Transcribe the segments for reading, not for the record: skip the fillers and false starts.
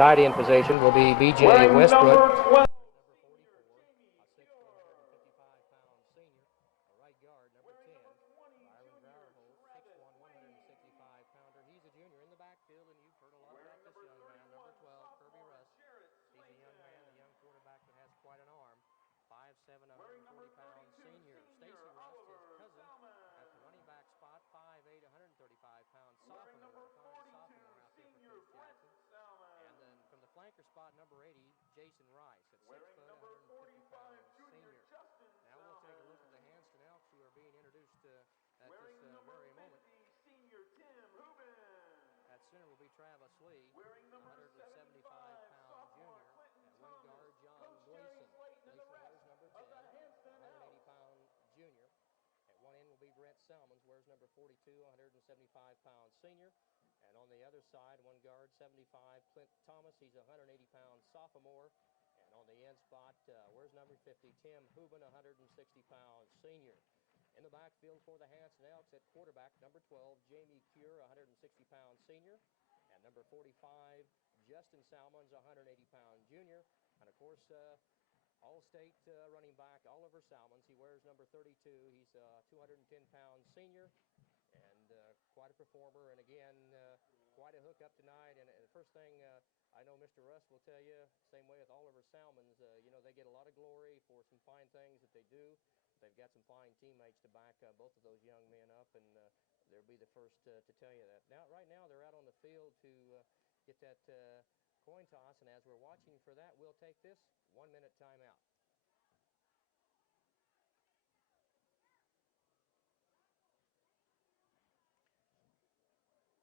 Tight end position will be B.J. Westbrook.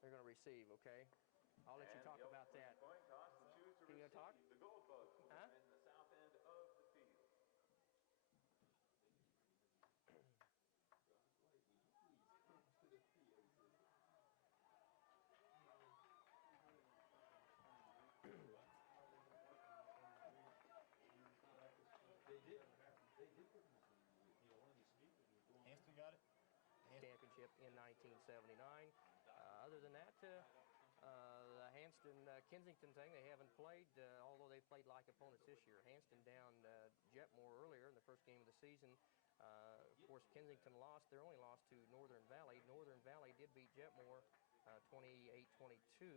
They're going to receive, okay? I'll let you talk about that. Can you talk? The gold bugs will defend the south end of the field. Hanston got it. Championship in 1979. Other than that, the Hanston-Kensington thing, they haven't played, although they've played like opponents this year. Hanston down Jetmore earlier in the first game of the season. Of course, Kensington lost. Their only loss to Northern Valley. Northern Valley did beat Jetmore 28-22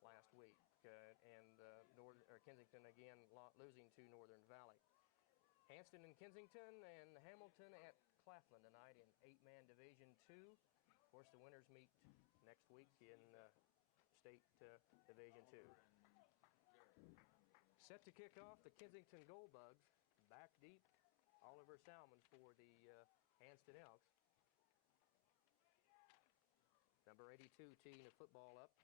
last week. Kensington again losing to Northern Valley. Hanston and Kensington and Hamilton at Claflin tonight in 8-man Division II. Of course, the winners meet next week in State Division II. Set to kick off the Kensington Gold Bugs. Back deep, Oliver Salmons for the Hanston Elks. Number 82 teeing the football up.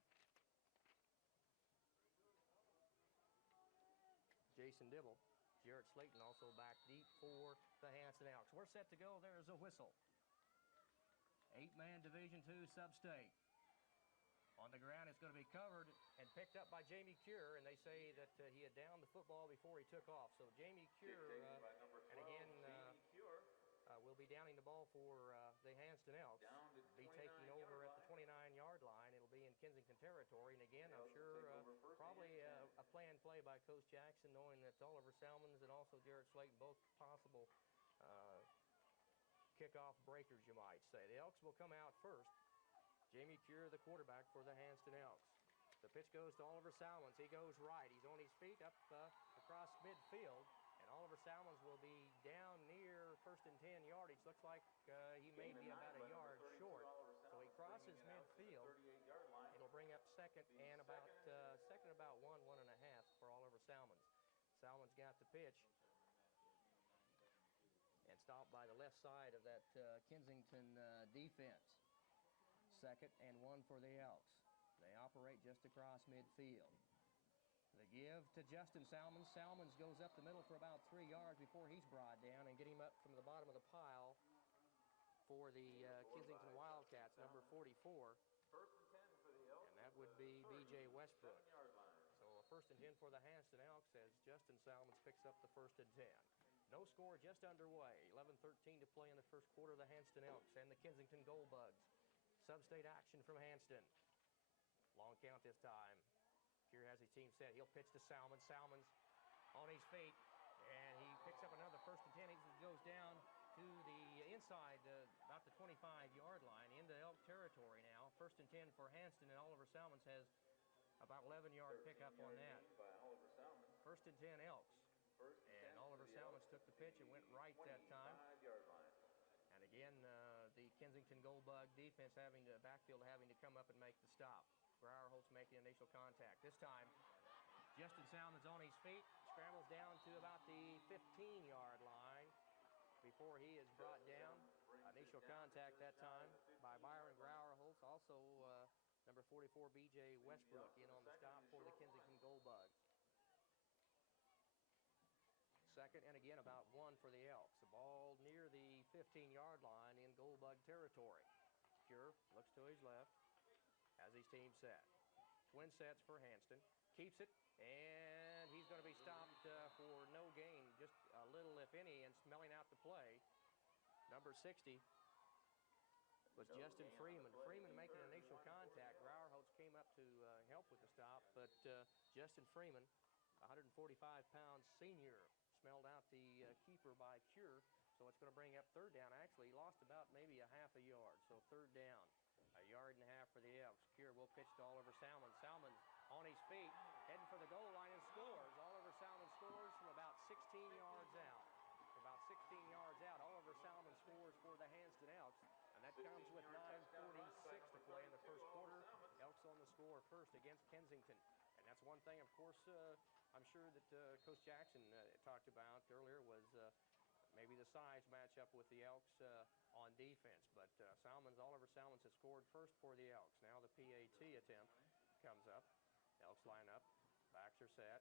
Jason Dibble. Jarrett Slaton also back deep for the Hanston Elks. We're set to go. There's a whistle. 8-man Division II sub-state. On the ground, it's going to be covered and picked up by Jamie Cure, and they say that he had downed the football before he took off. So Jamie Cure, and again, will be downing the ball for the Hanston Elks. Be taking over at the 29-yard line. It'll be in Kensington territory, and again, I'm sure probably a planned play by Coach Jackson, knowing that Oliver Salmons and also Jarrett Slaton, both possible kickoff breakers, you might say. The Elks will come out first. Jamie Cure, the quarterback for the Hanston Elks. The pitch goes to Oliver Salmons. He goes right. He's on his feet up across midfield. And Oliver Salmons will be down near 1st and 10 yardage. Looks like he may be about a yard short. So he crosses midfield. It'll bring up second and about 1.5 for Oliver Salmons. Salmons got the pitch. And stopped by the left side of that Kensington defense. 2nd and 1 for the Elks. They operate just across midfield. The give to Justin Salmons. Salmons goes up the middle for about 3 yards before he's brought down, and get him up from the bottom of the pile for the Kensington Wildcats, number 44. And that would be B.J. Westbrook. So a 1st and 10 for the Hanston Elks as Justin Salmons picks up the 1st and 10. No score just underway. 11:13 to play in the first quarter. The Hanston Elks and the Kensington Gold Bugs. Sub-state action from Hanston. Long count this time. Cure has has his team set. He'll pitch to Salmons. Salmons on his feet, and he picks up another 1st and 10. He goes down to the inside, about the 25-yard line, into Elk territory now. 1st and 10 for Hanston, and Oliver Salmons has about 11-yard pickup on that. 1st and 10 Elks. And Oliver Salmons took the pitch and went right that time. And again, the Kensington Goldbug defense backfield having to come up and make the stop. Grauerholtz making initial contact. This time, Justin Salmons on his feet, scrambles down to about the 15-yard line before he is brought down. Initial contact that time by Byron Grauerholtz. Also, number 44, B.J. Westbrook in on the stop for the Kensington Goldbugs. 2nd and again, about 1 for the Elks. The ball near the 15-yard line in Goldbug territory. Cure looks to his left, has his team set. Twin sets for Hanston. Keeps it, and he's going to be stopped for no gain, just a little, if any, and smelling out the play. Number 60 was Justin Freeman. Freeman making initial contact. Grauerholtz came up to help with the stop, but Justin Freeman, 145-pound senior, smelled out the keeper by Cure, so it's going to bring up 3rd down. Actually, he lost about maybe a half a yard, so 3rd down. 1.5 yards for the Elks. Cure will pitch to Oliver Salmons. Salmons on his feet, heading for the goal line and scores. Oliver Salmons scores from about 16 yards out. About 16 yards out, Oliver Salmons scores for the Hanston Elks, and that comes with 9:46 to play in the 1st quarter. Elks on the score first against Kensington. And that's one thing, of course, I'm sure that Coach Jackson talked about earlier was maybe the size matchup with the Elks on defense. But Oliver Salmons has scored first for the Elks. Now the PAT attempt comes up. Elks line up. Backs are set.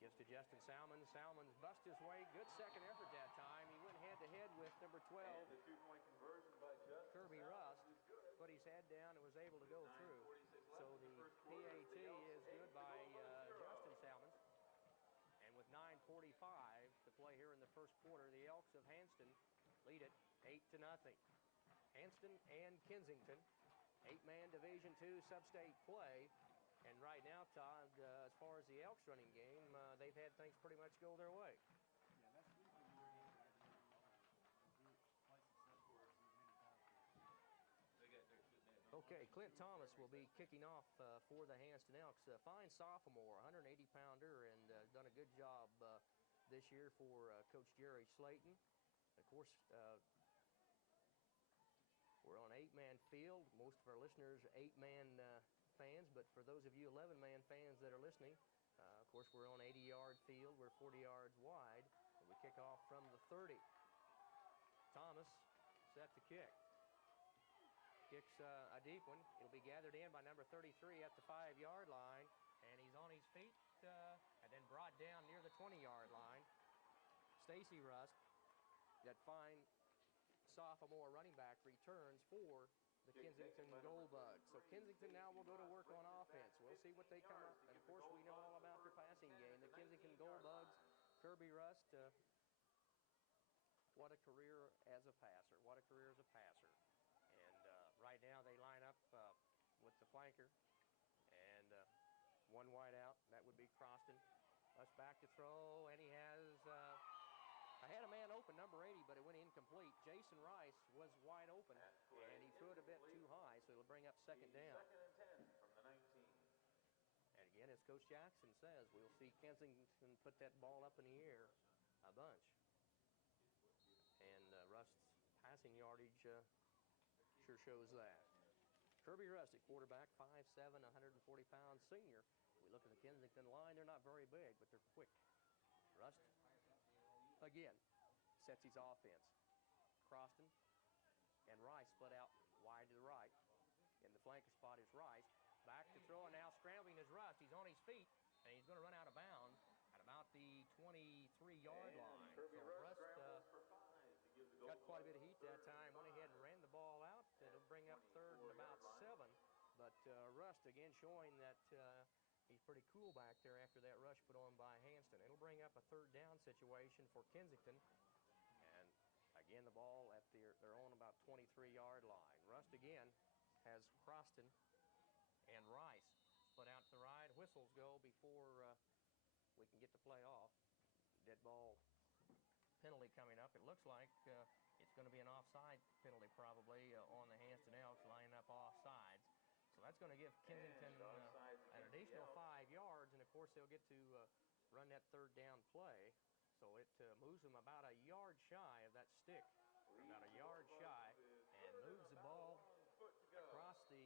Gets to Justin Salmons. Salmons busts his way. Good second effort that time. He went head-to-head with number 12, the two-point conversion by Justin Kirby Rust. Put his head down and was able to go through. So the PAT is good by Justin Salmons. And with 9:45 to play here in the 1st quarter, the Elks of Hanston lead it 8-0. Hanston and Kensington, 8-man Division II sub-state play. And right now, Todd, as far as the Elks running game, they've had things pretty much go their way. Yeah, that's usually the area that we'll be quite successful with many times. Okay, Clint Thomas will be kicking off for the Hanston Elks. A fine sophomore, 180-pounder, and done a good job this year for Coach Jerry Slaton. Of course, we're on 8-man field. Most of our listeners are 8-man fans, but for those of you 11-man fans that are listening, of course, we're on 80-yard field. We're 40 yards wide, and we kick off from the 30. Thomas set to kick. Kicks a deep one. It'll be gathered in by number 33 at the 5-yard line, and he's on his feet and then brought down near the 20-yard line. Stacy Rust, that fine sophomore running back, returns for the Kensington Goldbugs. So Kensington now will go to work on offense. We'll see what they come up. And, of course, we know all about their passing game. The Kensington Goldbugs, Kirby Rust, what a career as a passer. What a career as a passer. And right now they line up with the flanker. And one wide out. That would be Croston. Rust back to throw, and he has... I had a man open, number 80, but it went incomplete. Jason Rice was wide open, and he threw it a bit too high, so it'll bring up 2nd down. 2nd and 10 from the 19. And again, as Coach Jackson says, we'll see Kensington put that ball up in the air a bunch. And Rust's passing yardage sure shows that. Kirby Rust at quarterback, 5'7", 140-pound senior. We look at the Kensington line, they're not very big, but they're quick. Rust, again, sets his offense. Croston and Rice split out wide to the right. In the flanker spot is Rice. Back to throw, and now scrambling is Rust. He's on his feet, and he's going to run out of bounds at about the 23-yard line. Kirby So Rust Rust for 5 to give the got quite a bit of heat that time. Went ahead and ran the ball out. It'll bring up 3rd and about 7. But Rust, again, showing that he's pretty cool back there after that rush put on by Hanston. It'll bring up a 3rd down situation for Kensington. And, again, the ball at their own about 23-yard line. Rust, again, has Croston and Rice split out to the right. Whistle. whistles go before we can get the play off. Dead ball penalty coming up. It looks like it's going to be an offside penalty probably on the Hanston Elks lining up offsides. So that's going to give Kensington an additional 5 yards, and of course they'll get to run that third down play. So it moves them about a yard shy of that stick, about a yard shy, and moves the ball across the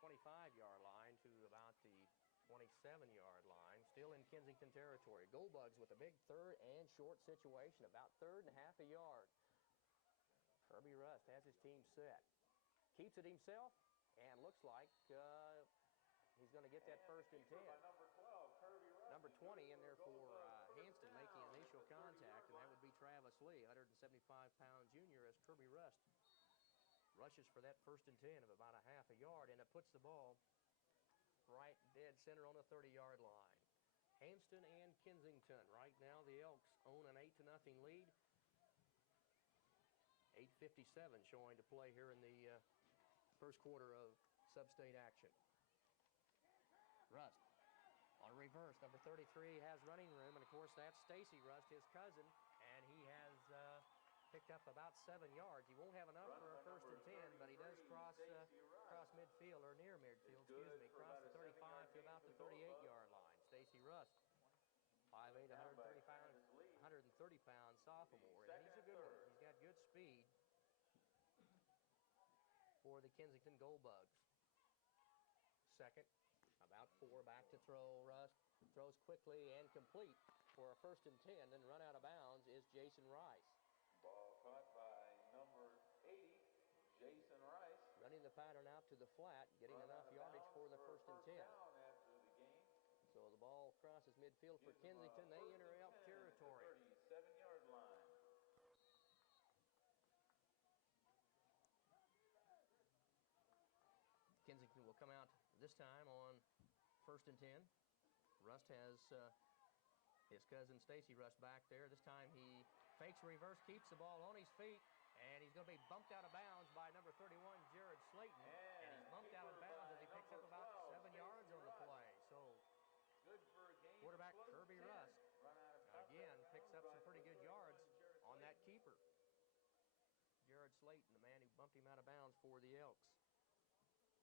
25-yard line to about the 27-yard line, still in Kensington territory. Goldbugs with a big third and short situation, about third and half a yard. Kirby Rust has his team set. Keeps it himself, and looks like he's going to get that first and 10. Number 20 in there for Hanston making initial contact, and that would be Travis Lee, 175-pound junior, as Kirby Rust rushes for that first and 10 of about a half a yard, and it puts the ball right dead center on the 30-yard line. Hanston and Kensington. Right now the Elks own an 8-0 lead. 8:57 showing to play here in the first quarter of sub-state action. Rust on reverse. Number 33 has running room, and of course that's Stacy Rust, his cousin, and he has picked up about 7 yards. He won't have enough for a first and 10, but he does cross midfield, or near midfield, excuse me, cross the 35 to about the 38-yard line. Stacy Rust, 5'8", 130-pound sophomore, and he's a good one. He's got good speed for the Kensington Goldbugs. Second, about 4, back to throw. Rust throws quickly and complete for a first and 10, then run out of bounds is Jason Rice. Ball caught by number 80, Jason Rice. Running the pattern out to the flat, getting enough yardage for the first and 10. Down after the game. So the ball crosses midfield for Kensington. They enter Elk territory. 37-yard line. Kensington will come out this time on first and 10. Rust has his cousin Stacy Rust back there. This time he fakes a reverse, keeps the ball on his feet, and he's going to be bumped out of bounds by number 31, Jared Slaton. And he's bumped out of bounds as he picks up about 7 yards on the play. So good for a gain. quarterback Kirby Rust again picks up some pretty good yards on that keeper. Jared Slaton, the man who bumped him out of bounds for the Elks.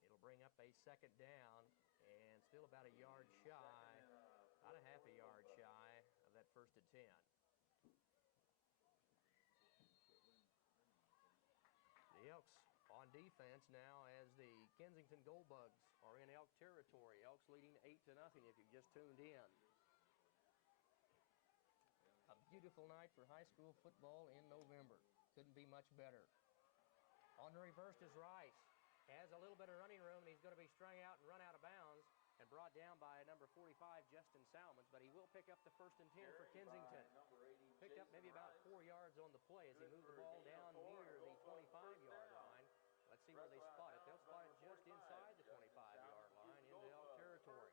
It'll bring up a second down, and still about a yard shy, about a half a yard shy of that first and 10. The Elks on defense now as the Kensington Goldbugs are in Elk territory. Elks leading 8-0 if you've just tuned in. A beautiful night for high school football in November. Couldn't be much better. On the reverse is Rice. Has a little bit of running room, and he's going to be strung out and run out of bounds and brought down by number 45, Justin Salmons, but he will pick up the first and 10 for Kensington. Picked up maybe about 4 yards on the play as he moved the ball down near the 25-yard line. Let's see where they spot it. They'll spot it just inside the 25-yard line into Elk territory.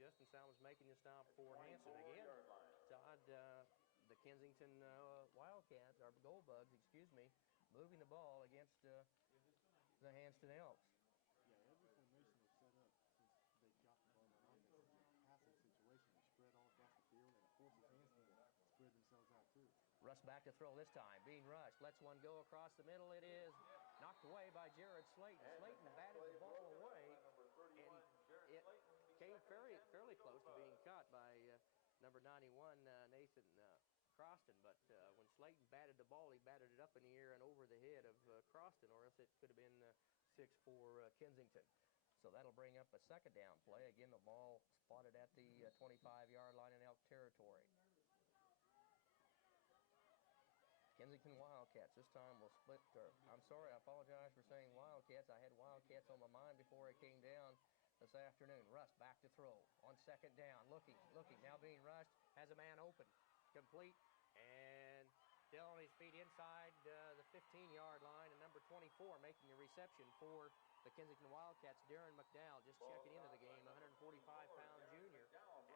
Justin Salmons making the stop for Hanston again. Todd, the Kensington Wildcats, or Goldbugs, excuse me, moving the ball against the Hanston Elks. Yeah, every formation they've set up since they got the ball on offense is a passing situation. They spread all across the field, and it forces Hanston to spread themselves out too. Rust back to throw this time. Being rushed. Lets one go across the middle. It is knocked away by Jared Slaton. Slaton batted the ball away, and it came fairly close to being caught by number 91, Nathan Croston, but when Slaton batted the ball, he batted it up in the air and over the head of Croston, or else it could have been 6 for Kensington. So that'll bring up a second down play. Again, the ball spotted at the 25-yard line in Elk territory. Kensington Wildcats this time will split. I'm sorry, I apologize for saying Wildcats. I had Wildcats on my mind before I came down this afternoon. Rust back to throw on second down. Looking, now being rushed, has a man open. Complete, and still on his feet inside the 15-yard line, and number 24 making the reception for the Kensington Wildcats, Darren McDowell, just checking into the game, 145-pound junior, and he's inside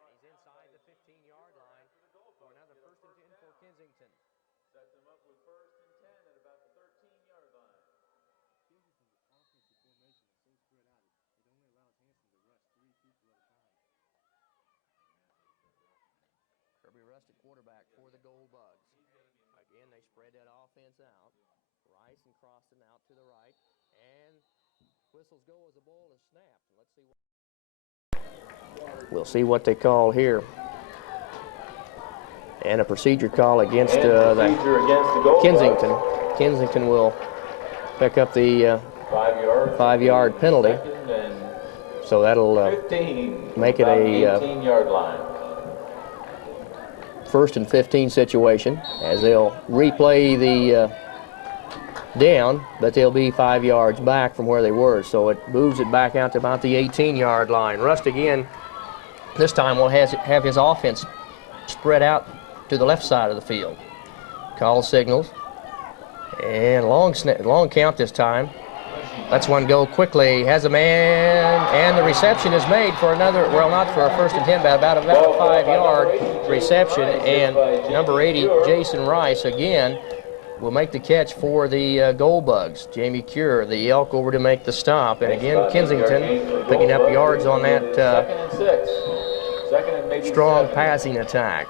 the 15-yard line for another first and 10 for Kensington. Sets him up with first and 10 at about the 13-yard line. Kensington's offensive formation is so spread out, it only allows Spread that offense out. Rice and Croston out to the right. And whistles go as the ball is snapped. Let's see what we'll see what they call here. And a procedure call against the Kensington. Kensington will pick up the 5-yard penalty. So that'll make it a 18-yard line. 1st and 15 situation as they'll replay the down, but they'll be 5 yards back from where they were. So it moves it back out to about the 18-yard line. Rust again, this time will have his offense spread out to the left side of the field. Call signals. And long count this time. Lets one go quickly. Has a man, and the reception is made for another, well, not for a 1st and 10, but about a 5-yard reception. And number 80, Jason Rice, again, will make the catch for the Gold Bugs. Jamie Cure, the Elk, over to make the stop. And again, Kensington picking up yards on that strong passing attack.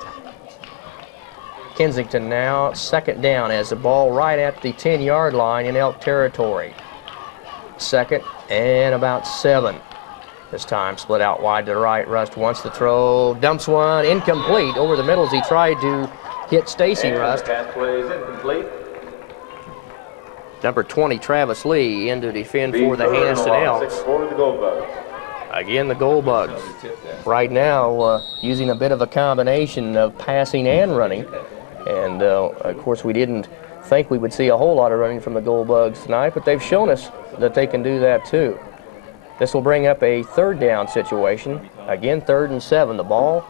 Kensington now 2nd down as the ball right at the 10-yard line in Elk territory. 2nd and about 7. This time split out wide to the right. Rust wants to throw, dumps one, incomplete over the middle as he tried to hit Stacy Rust. Pass play is incomplete. Number 20, Travis Lee, in to defend for the Hanston Elks. Again, the Gold Bugs. Right now, using a bit of a combination of passing and running. And, of course, we didn't think we would see a whole lot of running from the Gold Bugs tonight, but they've shown us that they can do that too. This will bring up a 3rd down situation. Again, 3rd and 7. The ball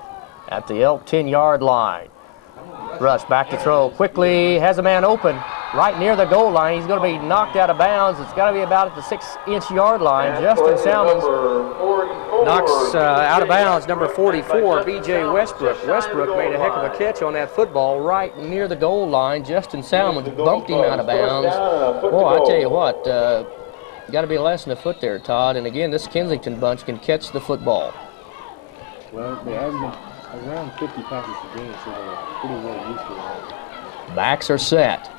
at the Elk 10-yard line. Rust back to throw quickly, has a man open right near the goal line. He's going to be knocked out of bounds. It's got to be about at the 6-inch yard line. Justin Salmons knocks out of bounds number 44, B.J. Westbrook. Westbrook made a heck of a catch on that football right near the goal line. Justin Salmons bumped him out of bounds. Boy, I tell you what, got to be less than a foot there, Todd. And again, this Kensington bunch can catch the football. Well, they average around 50 passes a game, so they're pretty well used to it. Backs are set.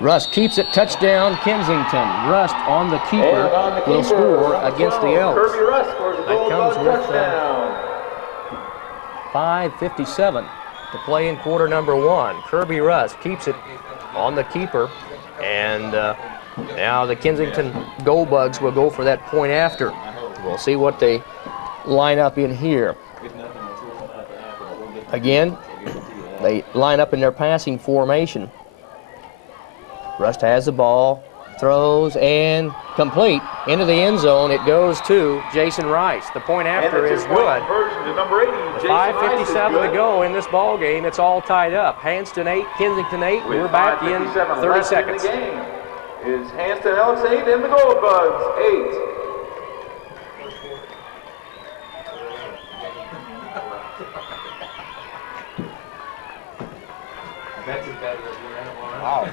Rust keeps it, touchdown Kensington. Rust on the keeper will score against the Elks. Kirby Rust scores a That comes with touchdown. 5:57 to play in quarter number 1. Kirby Rust keeps it on the keeper, and now the Kensington Gold Bugs will go for that point after. We'll see what they line up in here. Again, they line up in their passing formation. Rust has the ball, throws, and complete into the end zone. It goes to Jason Rice. The point after is good. With 5:57 to go in this ball game. It's all tied up. Hanston 8, Kensington 8. We're back in 30 seconds. The game is Hanston Elks 8 and the Gold Bugs 8. Wow.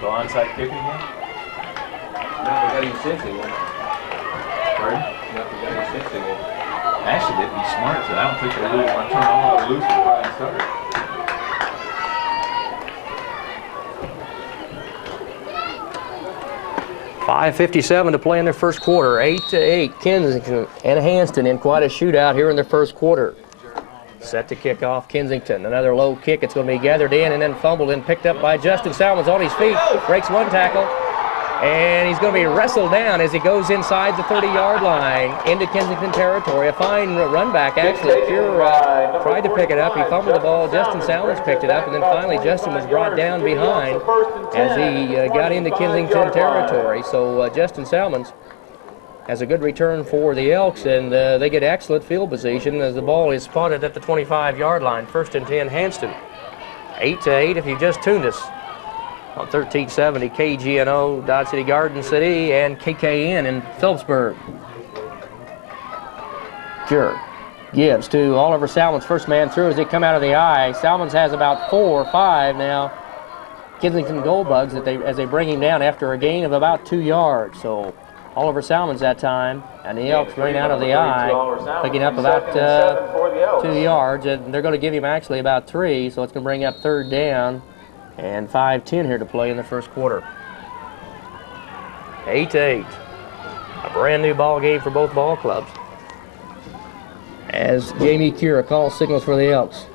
Go onside kick again? No, they got him sent one. Pardon? No, they got him sent one. Actually, they'd be smart, so I don't think they're losing. I turn on the loose before I start. 5:57 to play in their first quarter. 8-8. Kensington and Hanston in quite a shootout here in their first quarter. Set to kick off Kensington. Another low kick. It's going to be gathered in and then fumbled and picked up by Justin Salmons on his feet. Breaks one tackle. And he's going to be wrestled down as he goes inside the 30-yard line into Kensington territory. A fine run back, actually. Pure tried to pick it up. He fumbled the ball. Justin Salmons picked it up. And then finally Justin was brought down behind as he got into Kensington territory. So Justin Salmons has a good return for the Elks, and they get excellent field position as the ball is spotted at the 25-yard line. 1st and 10, Hanston. 8-8 if you just tuned us on 1370 KGNO, Dodge City Garden City, and KKN in Phillipsburg. Cure gives to Oliver Salmons, first man through as they come out of the eye. Salmons has about 4 or 5 now. Kensington Gold Bugs as they bring him down after a gain of about 2 yards. So Oliver Salmons that time, and the Elks running out of the eye, picking up about about 2 yards, and they're going to give him actually about 3, so it's going to bring up 3rd down and 5:10 here to play in the first quarter. 8-8. A brand new ball game for both ball clubs. As Jamie Cure calls signals for the Elks.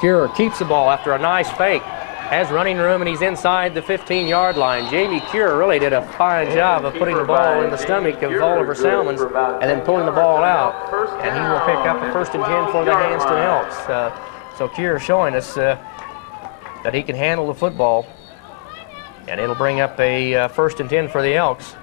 Cure keeps the ball after a nice fake. Has running room, and he's inside the 15-yard line. Jamie Cure really did a fine job of putting the ball in the stomach of Oliver Salmons and then pulling the ball out. And he will pick up a 1st and 10 for the Hanston Elks. So Cure showing us that he can handle the football. And it'll bring up a 1st and 10 for the Elks.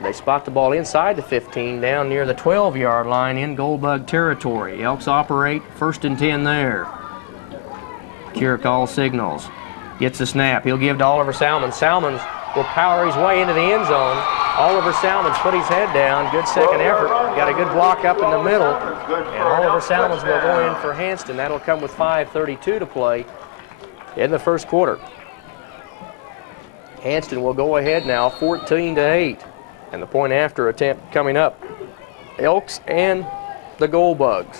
They spot the ball inside the 15, down near the 12-yard line in Goldbug territory. Elks operate 1st and 10 there. Cure calls signals. Gets the snap. He'll give to Oliver Salmons. Salmons will power his way into the end zone. Oliver Salmons put his head down. Good second effort. Got a good block up in the middle. And Oliver Salmons will go in for Hanston. That'll come with 5:32 to play in the first quarter. Hanston will go ahead now, 14-8. And the point after attempt coming up. Elks and the Goldbugs.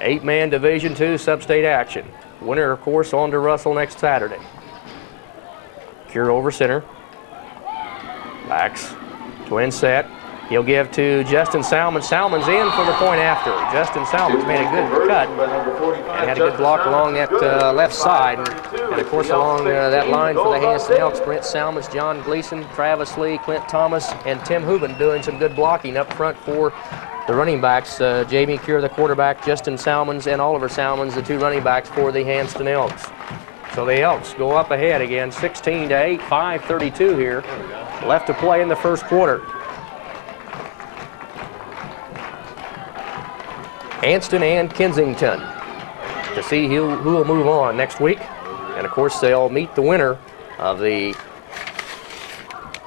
8-man Division II sub-state action. Winner, of course, on to Russell next Saturday. Cure over center. Backs. Twin set. He'll give to Justin Salmons. Salmons in for the point after. Justin Salmons made a good cut and had a good block along that left side. And of course, along that line for the Hanston Elks, Brent Salmons, John Gleason, Travis Lee, Clint Thomas, and Tim Hooven doing some good blocking up front for the running backs. Jamie Cure, the quarterback, Justin Salmons, and Oliver Salmons, the 2 running backs for the Hanston Elks. So the Elks go up ahead again, 16-8, 5:32 here. Left to play in the first quarter. Hanston and Kensington to see who will move on next week. And of course, they'll meet the winner of the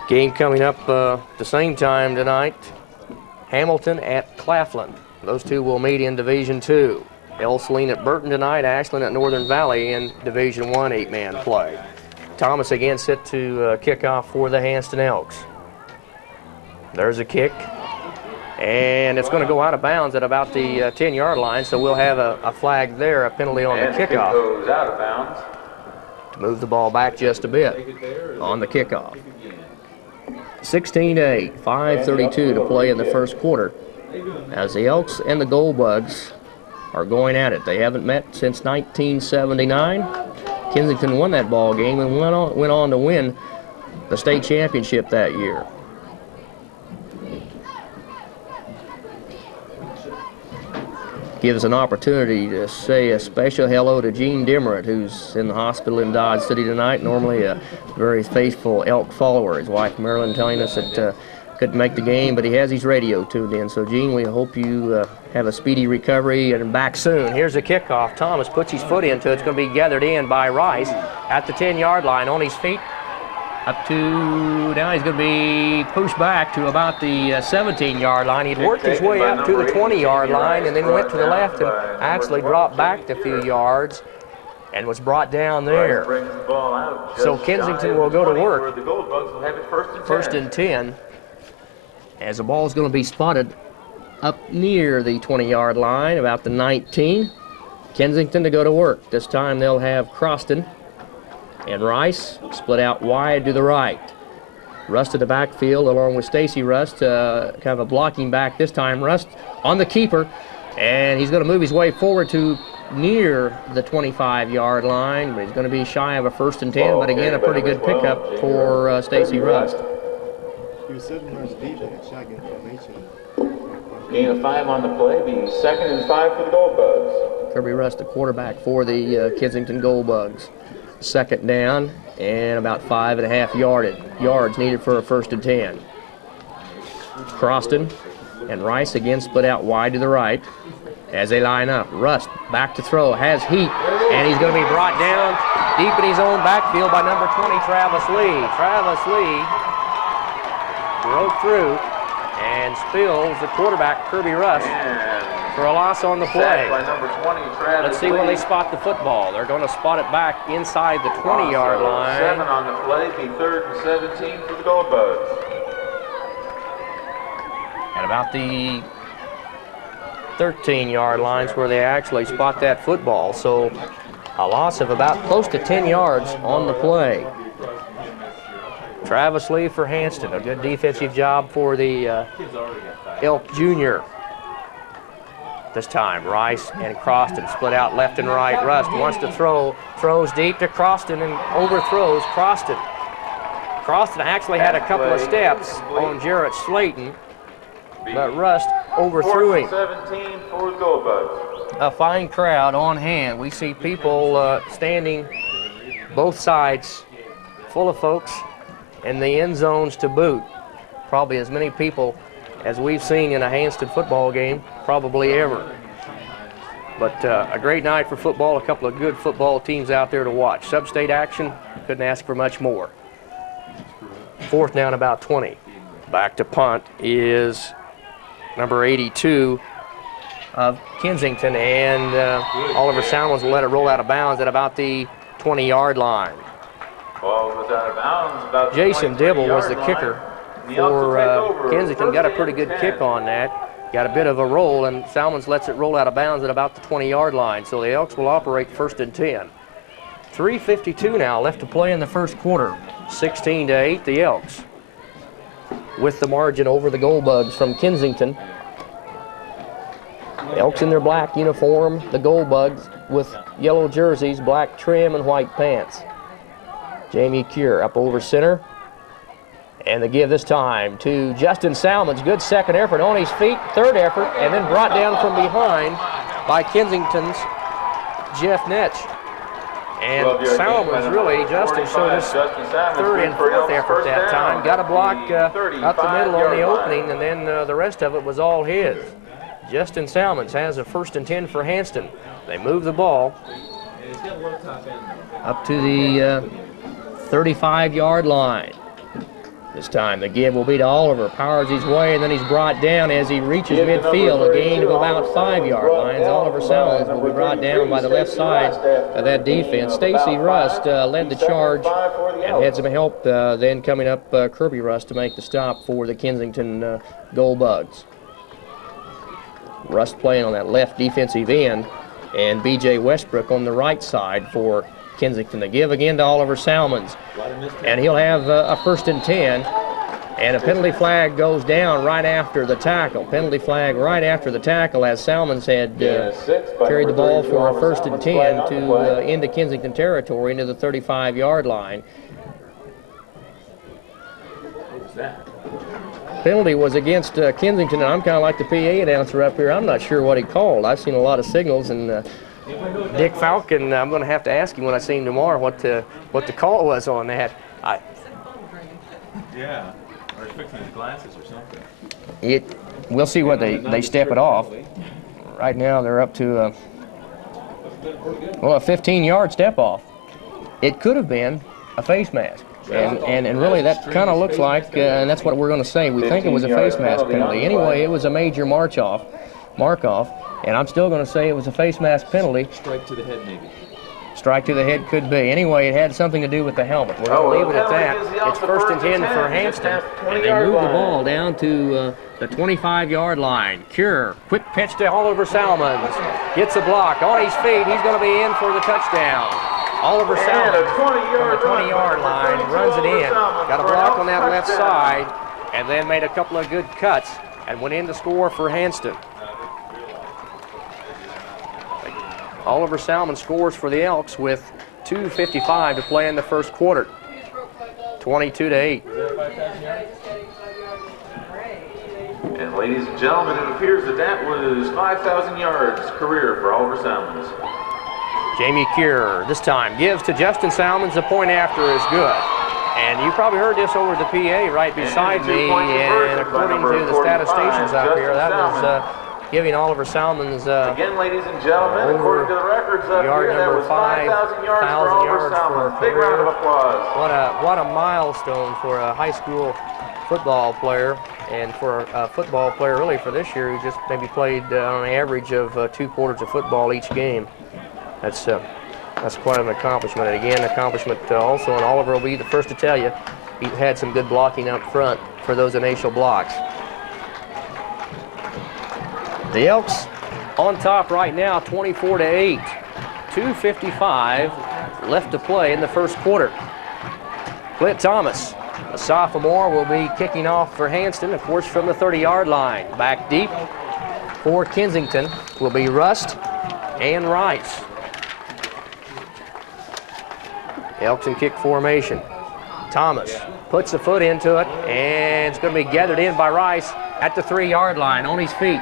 game coming up the same time tonight. Hamilton at Claflin. Those two will meet in Division II. Elseline at Burton tonight, Ashland at Northern Valley in Division I 8-man play. Thomas again set to kick off for the Hanston Elks. There's a kick. And it's going to go out of bounds at about the 10-yard line, so we'll have a flag there, a penalty on the kickoff. Goes out of bounds. To move the ball back just a bit on the kickoff. 16-8, 5:32 to play in the first quarter. As the Elks and the Goldbugs are going at it. They haven't met since 1979. Kensington won that ball game and went on to win the state championship that year. Gives an opportunity to say a special hello to Gene Dimmerett, who's in the hospital in Dodge City tonight. Normally a very faithful Elk follower. His wife Marilyn telling us that couldn't make the game, but he has his radio tuned in. So Gene, we hope you have a speedy recovery and back soon. Here's a kickoff. Thomas puts his foot into it. It's going to be gathered in by Rice at the 10-yard line on his feet. Up to, now he's going to be pushed back to about the 17-yard line. He'd worked his way up to the 20-yard line and then went to the left and actually dropped back a few yards and was brought down there. So Kensington will go to work. First and 10. As the ball is going to be spotted up near the 20-yard line, about the 19. Kensington to go to work. This time they'll have Croston and Rice split out wide to the right. Rust to the backfield along with Stacy Rust, kind of a blocking back this time. Rust on the keeper, and he's going to move his way forward to near the 25-yard line, but he's going to be shy of a 1st and 10, but again, a pretty good pickup for Stacy Rust. He was setting Rust deep in that shotgun formation. Gain of 5 on the play, being 2nd and 5 for the Goldbugs. Kirby Rust, the quarterback for the Kensington Goldbugs. 2nd down and about 5.5 yards needed for a 1st and 10. Croston and Rice again split out wide to the right as they line up. Rust back to throw, has heat, and he's going to be brought down deep in his own backfield by number 20, Travis Lee. Travis Lee broke through and spills the quarterback, Kirby Rust, for a loss on the play. By number 20, Travis Let's see where they spot the football. They're going to spot it back inside the 20-yard line. 7 on the play, be 3rd and 17 for the Goldbugs. And about the 13-yard lines where they actually spot that football. So a loss of about close to 10 yards on the play. Travis Lee for Hanston. A good defensive job for the Elk Junior. This time, Rice and Croston split out left and right. Rust wants to throw, throws deep to Croston and overthrows Croston. Croston actually had a couple of steps on Jarrett Slaton, but Rust overthrew him. 17 for the Goldbugs. A fine crowd on hand. We see people standing both sides, full of folks, in the end zones to boot. Probably as many people as we've seen in a Hanston football game, probably ever. But a great night for football, a couple of good football teams out there to watch. Sub-state action, couldn't ask for much more. 4th down, about 20. Back to punt is number 82 of Kensington, and Oliver Salmons will let it roll out of bounds at about the 20-yard line. Ball was out of bounds about the Jason Dibble was the 23-yard kicker line. And the Elks will take for over. Kensington. Got a pretty good kick on that. Got a bit of a roll, and Salmons lets it roll out of bounds at about the 20-yard line. So the Elks will operate 1st and 10. 3:52 now left to play in the first quarter. 16-8, the Elks with the margin over the Goldbugs from Kensington. The Elks in their black uniform, the Goldbugs with yellow jerseys, black trim, and white pants. Jamie Cure up over center. And the give this time to Justin Salmons. Good second effort on his feet, third effort, and then brought down from behind by Kensington's Jeff Netsch. And Salmons really, Justin showed his third and fourth effort that time. Got a block up the middle on the opening, and then the rest of it was all his. Justin Salmons has a 1st and 10 for Hanston. They move the ball up to the 35-yard line. This time the give will be to Oliver. Powers his way, and then he's brought down as he reaches midfield. A gain of about 5-yard lines. Oliver Salmons will be brought down by the left side of that defense. Stacy Rust led the charge and had some help then coming up Kirby Rust to make the stop for the Kensington Goldbugs. Rust playing on that left defensive end, and B.J. Westbrook on the right side for Kensington. The give again to Oliver Salmons, and he'll have a 1st and 10, and a penalty flag goes down right after the tackle. Penalty flag right after the tackle, as Salmons had carried the ball for a 1st and 10 to into Kensington territory, into the 35-yard line. What was that? Penalty was against Kensington, and I'm kind of like the PA announcer up here. I'm not sure what he called. I've seen a lot of signals, and Dick Falcon, I'm going to have to ask him when I see him tomorrow what the call was on that. Yeah, or fixing his glasses or something. We'll see what they step it off. Right now they're up to a 15-yard step off. It could have been a face mask. And really that kind of looks like, and that's what we're going to say. We think it was a face mask penalty. Anyway, it was a major mark-off, and I'm still going to say it was a face mask penalty. Strike to the head, maybe. Strike to the head could be. Anyway, it had something to do with the helmet. We're going to leave it at that. It's 1st and 10 for Hanston, and they move the ball down to the 25-yard line. Cure, quick pitch to Oliver Salmons. Gets a block on his feet. He's going to be in for the touchdown. Oliver Salmons from the 20-yard line runs it in. Got a block on that left side, and then made a couple of good cuts and went in to score for Hanston. Oliver Salmons scores for the Elks with 2:55 to play in the first quarter. 22-8. And ladies and gentlemen, it appears that was 5,000 yards career for Oliver Salmons. Jamie Cure this time gives to Justin Salmons. The point after is good. And you probably heard this over the PA right beside me, and according to the statisticians out here, that was giving Oliver Salmons again, ladies and gentlemen, according to the records up yard here, that number was 5,000 yards for Oliver Salmons. Big round of applause. What a milestone for a high school football player, and for a football player really for this year who just maybe played on an average of 2 quarters of football each game. That's quite an accomplishment. And again, accomplishment also, and Oliver will be the first to tell you, he had some good blocking up front for those initial blocks. The Elks on top right now, 24-8. 2:55 left to play in the first quarter. Clint Thomas, a sophomore, will be kicking off for Hanston, of course, from the 30-yard line. Back deep for Kensington will be Rust and Rice. Elks in kick formation. Thomas puts the foot into it, and it's going to be gathered in by Rice at the 3-yard line on his feet.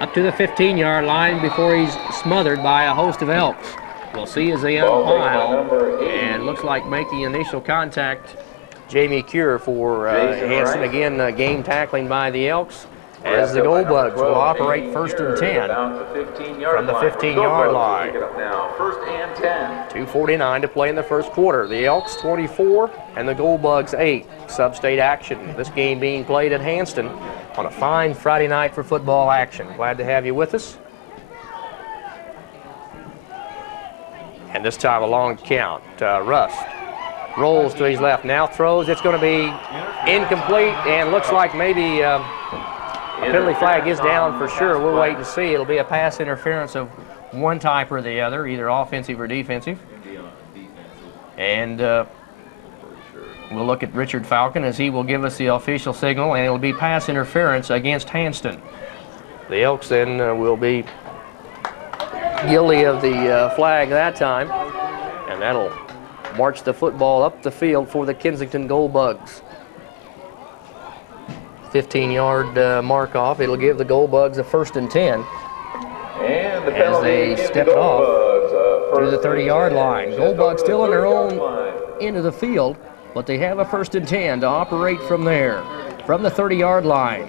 Up to the 15-yard line before he's smothered by a host of Elks. We'll see as they unpile, and looks like making initial contact. Jamie Cure for Hanston. Again, game tackling by the Elks, as the Gold Bugs will operate 1st and 10 from the 15-yard line. First and 10. 2:49 to play in the first quarter. The Elks 24 and the Gold Bugs 8. Sub-state action. This game being played at Hanston on a fine Friday night for football action. Glad to have you with us. And this time a long count. Rust rolls to his left, now throws. It's going to be incomplete, and looks like maybe a penalty flag is down for sure. We'll wait and see. It'll be a pass interference of one type or the other, either offensive or defensive. And we'll look at Richard Falcon as he will give us the official signal, and it'll be pass interference against Hanston. The Elks then will be guilty of the flag that time, and that'll march the football up the field for the Kensington Gold Bugs. 15-yard mark off. It'll give the Gold Bugs a 1st and 10 And the as they step it off to the 30-yard line. Gold Bugs still on their own end of the field, but they have a 1st and 10 to operate from there, from the 30-yard line.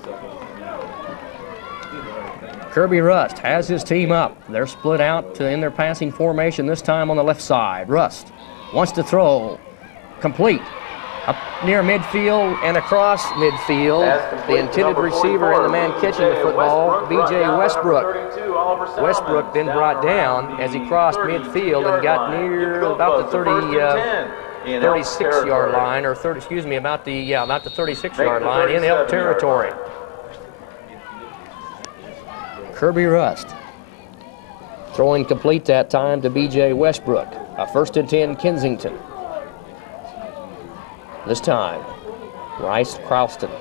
Kirby Rust has his team up. They're split out in their passing formation, this time on the left side. Rust wants to throw. Complete. Up near midfield and across midfield. The intended receiver and the man catching the football, B.J. Westbrook. Westbrook then brought down as he crossed midfield and got near about the 36-yard line, or about the 36-yard line in Elk territory. Kirby Rust throwing complete that time to B.J. Westbrook. A 1st and 10 Kensington. This time, Rice Crowston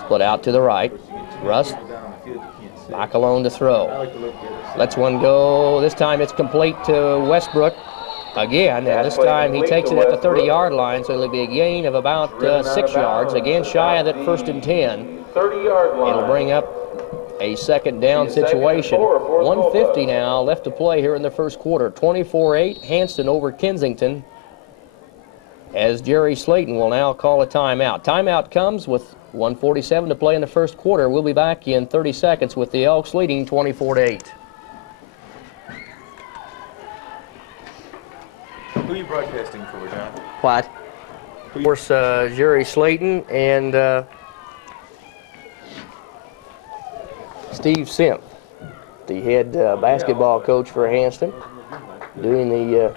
split out to the right. Rust back alone to throw. Lets one go. This time it's complete to Westbrook again, and this time he takes it at the 30-yard line, so it'll be a gain of about 6 yards. Again, shy of that 1st and 10. 30-yard line. It'll bring up a 2nd down situation. 1:50 now left to play here in the first quarter. 24-8, Hanston over Kensington, as Jerry Slaton will now call a timeout. Timeout comes with 1:47 to play in the first quarter. We'll be back in 30 seconds with the Elks leading 24-8. Who are you broadcasting for, John? What? Of course, Jerry Slaton and Steve Simp, the head basketball coach for Hanston, doing the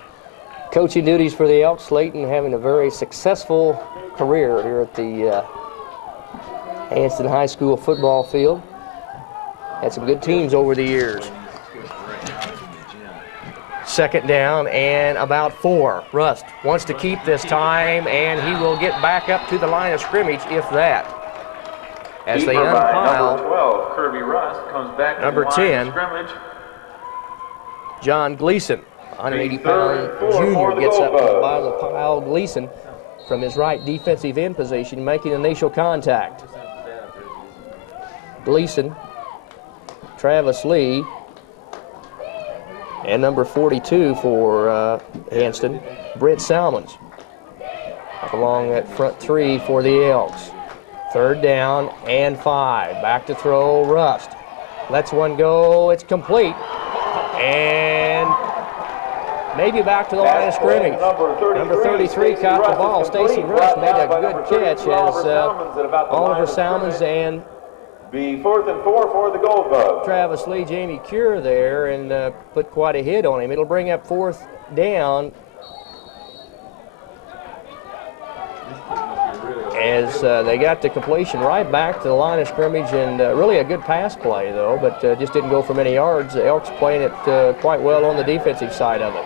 coaching duties for the Elks. Slaton having a very successful career here at the Hanston High School football field. Had some good teams over the years. 2nd down and about 4. Rust wants to keep this time, and he will get back up to the line of scrimmage, if that. As they unpile, number 12, Kirby Rust comes back number to the line 10, of scrimmage. John Gleason, 180-pound junior, gets up to the bottom of the pile. Gleason from his right defensive end position, making initial contact. Gleason, Travis Lee, and number 42 for Hanston, Brent Salmons, along that front 3 for the Elks. 3rd down and 5. Back to throw, Rust. Lets one go, it's complete. And maybe back to the line of scrimmage. Number 33 caught the ball. Stacy Rust made a good catch as Oliver Salmons and Be 4th and 4 for the Gold Bugs. Travis Lee, Jamie Cure there, and put quite a hit on him. It'll bring up 4th down as they got the completion right back to the line of scrimmage, and really a good pass play, though, but just didn't go for many yards. The Elks playing it quite well on the defensive side of it.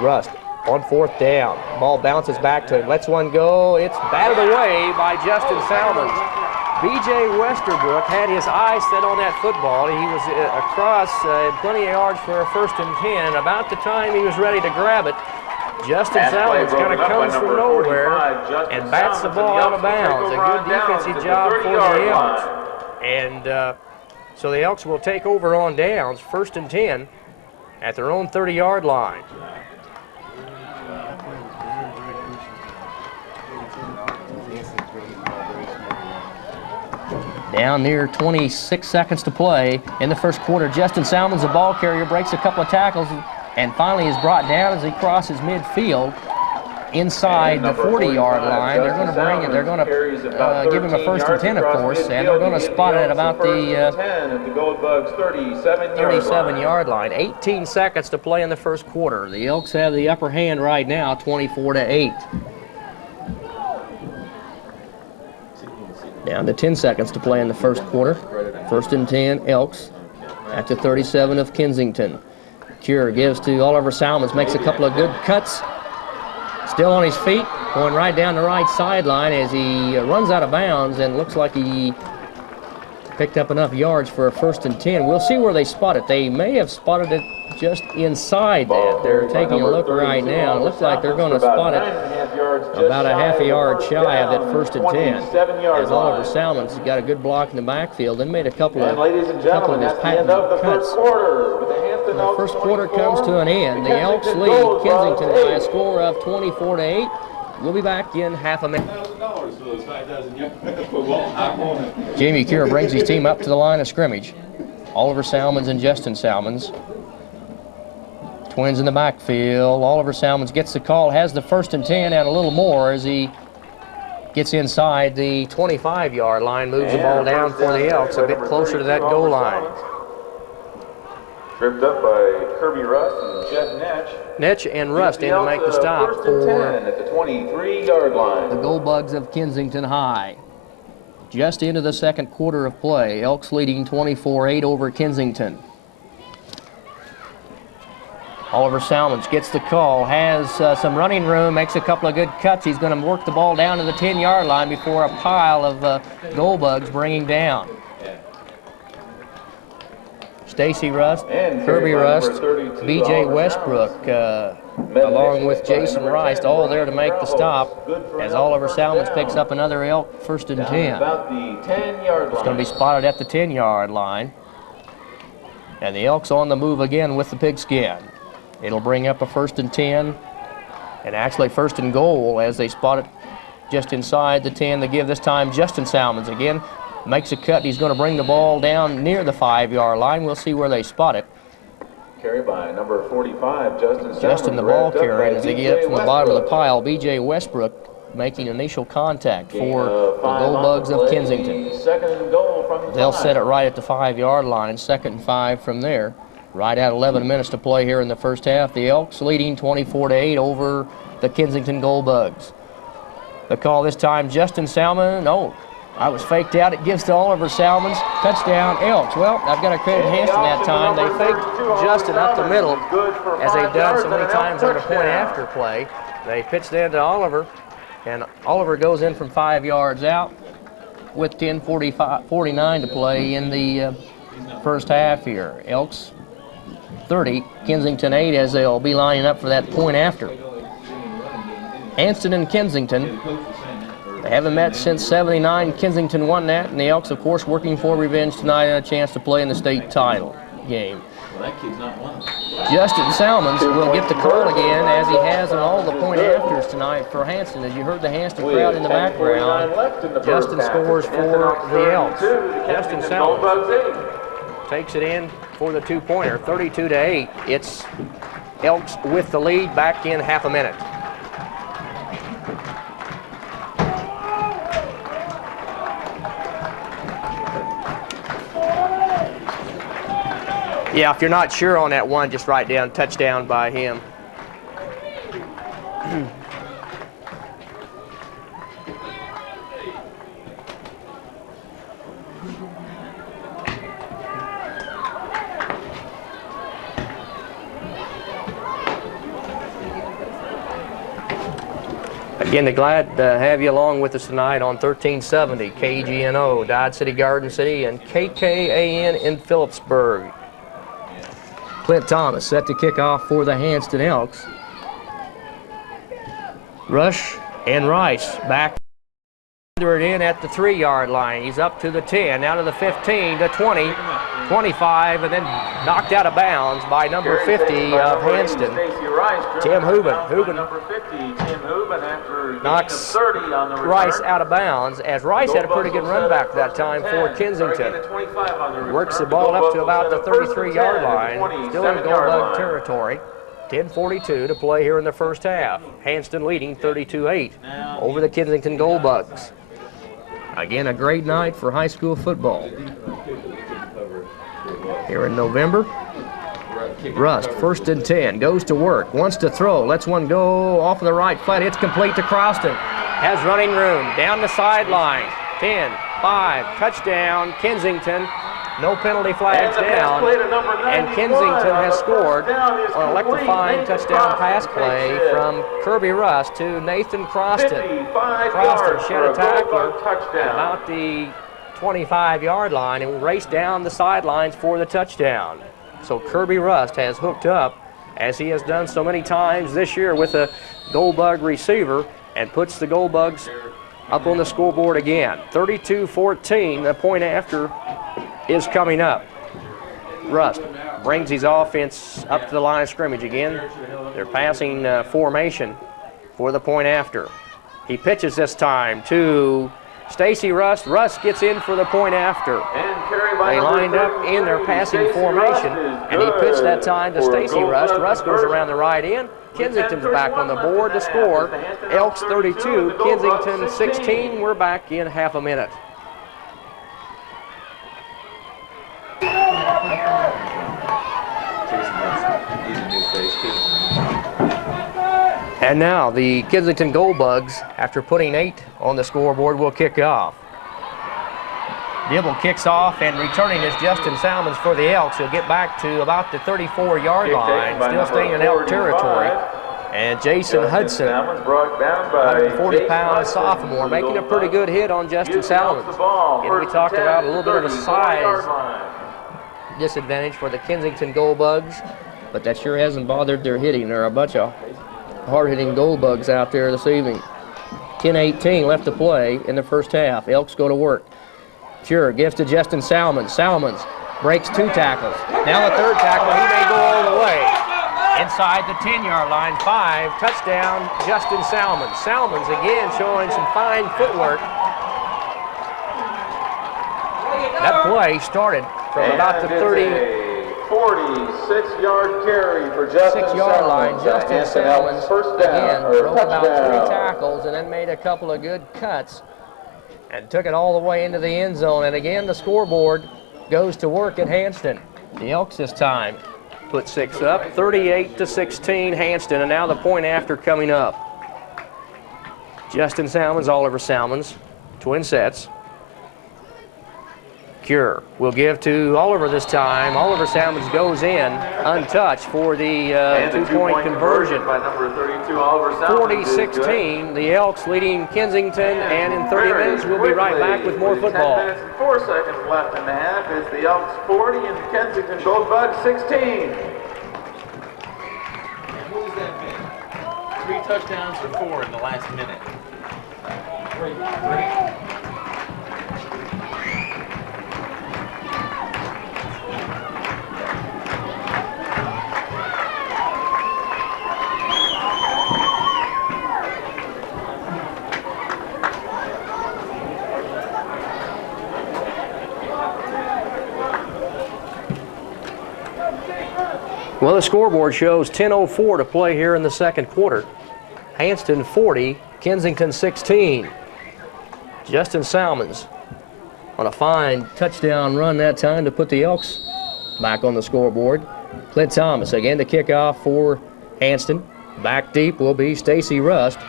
Rust on 4th down. Ball bounces back to him, lets one go. It's batted away by Justin Salmons. B.J. Westerbrook had his eye set on that football. He was across plenty of yards for a 1st and 10. About the time he was ready to grab it, Justin Salmons kind of comes from nowhere and bats the ball out of bounds. A good defensive job for the Elks. And so the Elks will take over on downs, 1st and 10 at their own 30-yard line. Down near 26 seconds to play in the first quarter. Justin Salmons, the ball carrier, breaks a couple of tackles and finally is brought down as he crosses midfield inside the 40-yard line. They're going to bring it. They're going to give him a 1st and 10, of course, and they're going to spot it at about the 37-yard line. 18 seconds to play in the first quarter. The Elks have the upper hand right now, 24-8. Down to 10 seconds to play in the first quarter. 1st and 10, Elks at the 37 of Kensington. Cure gives to Oliver Salmons, makes a couple of good cuts. Still on his feet, going right down the right sideline as he runs out of bounds, and looks like he picked up enough yards for a 1st and 10. We'll see where they spot it. They may have spotted it just inside that. They're taking a look right now. It looks like they're going to spot it about a half a yard shy of that 1st and 10. As Oliver Salmons got a good block in the backfield and made a couple of his patent cuts. The first quarter comes to an end. The Elks lead Kensington by a score of 24-8. We'll be back in half a minute. Jamie Cure brings his team up to the line of scrimmage. Oliver Salmons and Justin Salmons. Twins in the backfield. Oliver Salmons gets the call, has the 1st and 10 and a little more as he gets inside the 25-yard line, moves the ball down for the Elks a bit closer to that goal line. Tripped up by Kirby Rust and Jeff Netch. Netch and Rust in to make the stop for at the 23-yard line. The Gold Bugs of Kensington High. Just into the second quarter of play, Elks leading 24-8 over Kensington. Oliver Salmons gets the call, has some running room, makes a couple of good cuts. He's going to work the ball down to the 10-yard line before a pile of Gold Bugs bringing down. Stacy Rust, Kirby Rust, B.J. Westbrook, along with Jason Rice, all there to make the stop as Oliver Salmons picks up another Elk 1st and 10. It's going to be spotted at the 10-yard line. And the Elks on the move again with the pigskin. It'll bring up a 1st and 10, and actually 1st and goal as they spot it just inside the 10. They give this time Justin Salmons again. Makes a cut. He's going to bring the ball down near the 5-yard line. We'll see where they spot it. Carry by number 45, Justin. Justin, the ball carrier, as they get up from the bottom of the pile. B.J. Westbrook making initial contact for the Gold Bugs of Kensington. They'll set it right at the 5-yard line, 2nd and 5 from there. Right at 11 minutes to play here in the first half. The Elks leading 24-8 over the Kensington Gold Bugs. The call this time, Justin Salmon. Oh, I was faked out. It gives to Oliver Salmons. Touchdown, Elks. Well, I've got to credit Hanston that time. They faked Justin up the middle, as they've done so many times on the point after play. They pitched in to Oliver, and Oliver goes in from 5 yards out with 10:49 to play in the first half here. Elks 30, Kensington 8, as they'll be lining up for that point after. Hanston and Kensington, they haven't met since '79. Kensington won that, and the Elks, of course, working for revenge tonight and a chance to play in the state title game. Justin Salmons will get the call again, as he has in all the point afters tonight for Hanston. As you heard the Hanston crowd in the background, Justin scores for the Elks. Justin Salmons takes it in for the two-pointer, 32-8. It's Elks with the lead, back in half a minute. Yeah, if you're not sure on that one, just write down touchdown by him. Again, glad to have you along with us tonight on 1370 KGNO, Dodge City, Garden City, and KKAN in Phillipsburg. Clint Thomas set to kick off for the Hanston Elks. Rush and Rice back it in at the 3-yard line. He's up to the 10, out of the 15 to 20, 25, and then knocked out of bounds by number 50 of Hanston, Tim Hooben. Number 50, Tim Hooben, after knocks 30 on the Rice out of bounds, as Rice had a pretty good run back that time for Kensington. Works the ball up to about the 33-yard line, still in Goldbug territory. 10:42 to play here in the first half. Hanston leading 32-8 over the Kensington Goldbugs. Again, a great night for high school football. Here in November, Rust, 1st and 10, goes to work, wants to throw, lets one go off of the right foot. It's complete to Croston. Has running room, down the sideline. 10, 5, touchdown, Kensington. No penalty flags down, and Kensington has scored on an electrifying touchdown pass play from Kirby Rust to Nathan Croston. Croston shed a tackler at about the 25-yard line and raced down the sidelines for the touchdown. So Kirby Rust has hooked up, as he has done so many times this year, with a Goldbug receiver, and puts the Goldbugs up on the scoreboard again. 32-14, the point after is coming up. Rust brings his offense up to the line of scrimmage again. They're passing formation for the point after. He pitches this time to Stacy Rust. Rust gets in for the point after. They lined up in their passing formation, and he pitched that time to Stacy Rust. Rust goes around the right end. Kensington's back on the board to score. Elks 32, Kensington 16. We're back in half a minute. And now the Kensington Goldbugs, after putting 8 on the scoreboard, will kick off. Dibble kicks off, and returning is Justin Salmons for the Elks. He'll get back to about the 34-yard line, still staying in Elk territory. And Jason Hudson, 140-pound sophomore, making a pretty good hit on Justin Salmons. And we talked about a little bit of a size disadvantage for the Kensington Goldbugs, but that sure hasn't bothered their hitting. There are a bunch of hard-hitting Goldbugs out there this evening. 10:18 left to play in the first half. Elks go to work. Cure gives to Justin Salmons. Salmons breaks 2 tackles. Now a 3rd tackle. He may go all the way. Inside the 10-yard line, 5, touchdown, Justin Salmons. Salmons again showing some fine footwork. That play started from about the 46-yard carry for Justin 6-yard line. Justin Salmons again broke about 3 tackles and then made a couple of good cuts and took it all the way into the end zone. And again, the scoreboard goes to work at Hanston. The Elks this time put 6 up, 38-16 Hanston, and now the point after coming up. Justin Salmons, Oliver Salmons, twin sets. Cure will give to Oliver this time. Oliver Salmons goes in untouched for the 2-point conversion. By number 32, Oliver Salmons. 40-16, the Elks leading Kensington, and in 30 minutes we'll be right back with more football. 10 minutes and 4 seconds left in the half. It's the Elks 40 and Kensington Goldbugs 16. What was that, man? 3 touchdowns to 4 in the last minute. Well, the scoreboard shows 10:04 to play here in the second quarter. Hanston 40, Kensington 16. Justin Salmons on a fine touchdown run that time to put the Elks back on the scoreboard. Clint Thomas again to kick off for Hanston. Back deep will be Stacy Rust.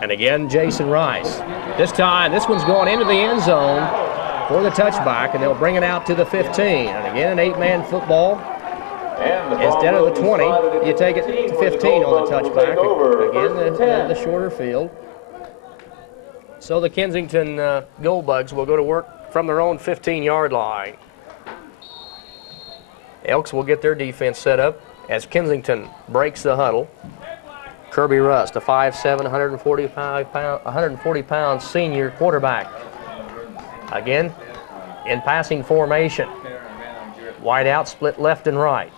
And again, Jason Rice. This time, this one's going into the end zone for the touchback, and they'll bring it out to the 15. And again, an 8-man football. Instead of the 20, you take it to 15 on the touchback. Again, the shorter field. So the Kensington Gold Bugs will go to work from their own 15-yard line. Elks will get their defense set up as Kensington breaks the huddle. Kirby Rust, a 5'7", 140-pound senior quarterback. Again, in passing formation. Wide out, split left and right.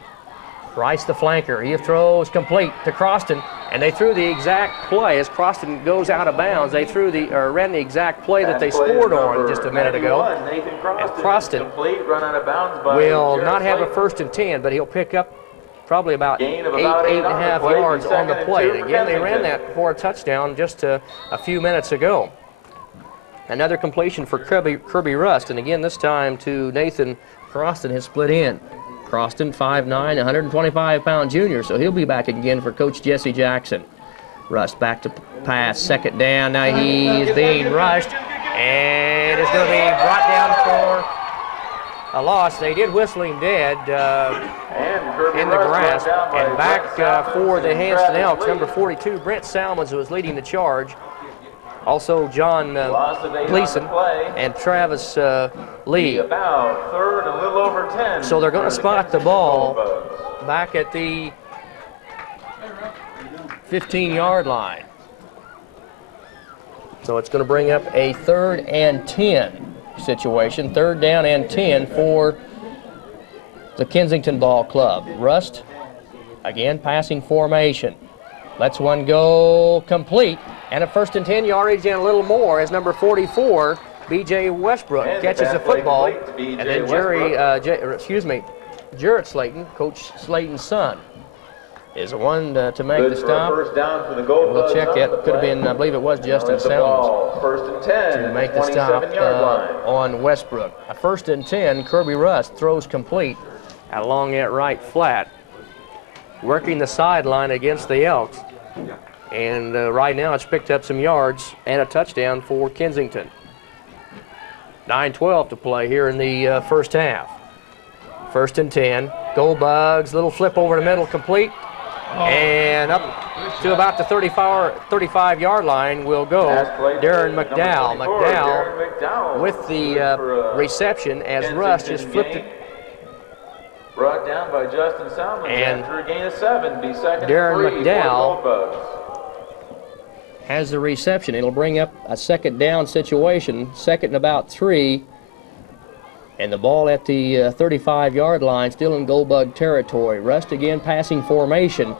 Rice the flanker. He throws complete to Croston, and they threw the exact play as Croston goes out of bounds. They ran the exact play that they scored on just a minute ago. And Croston will not have a 1st and 10, but he'll pick up probably about 8.5 yards on the play. And again, they ran that for a touchdown just a few minutes ago. Another completion for Kirby Rust, and again, this time to Nathan Croston has split in. Croston, 5'9", 125-pound junior, so he'll be back again for Coach Jesse Jackson. Rust back to pass, 2nd down. Now he's being rushed, and it's going to be brought down for a loss. They did whistle him dead in the grass. And back for the Hanston Elks, number 42, Brent Salmons, who was leading the charge. Also John Gleason and Travis Lee. About 3rd, a little over 10. So they're going to spot the ball back at the 15-yard line. So it's going to bring up a 3rd and 10 situation. 3rd down and 10 for the Kensington Ball Club. Rust, again, passing formation. Lets one go complete. And a 1st and 10 yardage and a little more as number 44, B.J. Westbrook, catches the football. And then Jarrett Slaton, Coach Slaton's son, is the one to make the stop. First down for the Gold We'll Bugs. check it. Could have been, I believe it was Justin Salmons. 1st and 10 To make the stop on Westbrook. A 1st and 10, Kirby Rust throws complete along that right flat, working the sideline against the Elks. And right now it's picked up some yards and a touchdown for Kensington. 9:12 to play here in the first half. 1st and 10. Gold Bugs, little flip over the middle, complete. And up to about the 35-yard line will go Darren McDowell. McDowell with the reception as Rust just flipped it. Brought down by Justin Salmons after a gain of 7. Be second Darren and 3 McDowell for Gold Bugs. Has the reception. It'll bring up a 2nd down situation, 2nd and about 3. And the ball at the 35-yard line, still in Gold Bug territory. Rust again passing formation.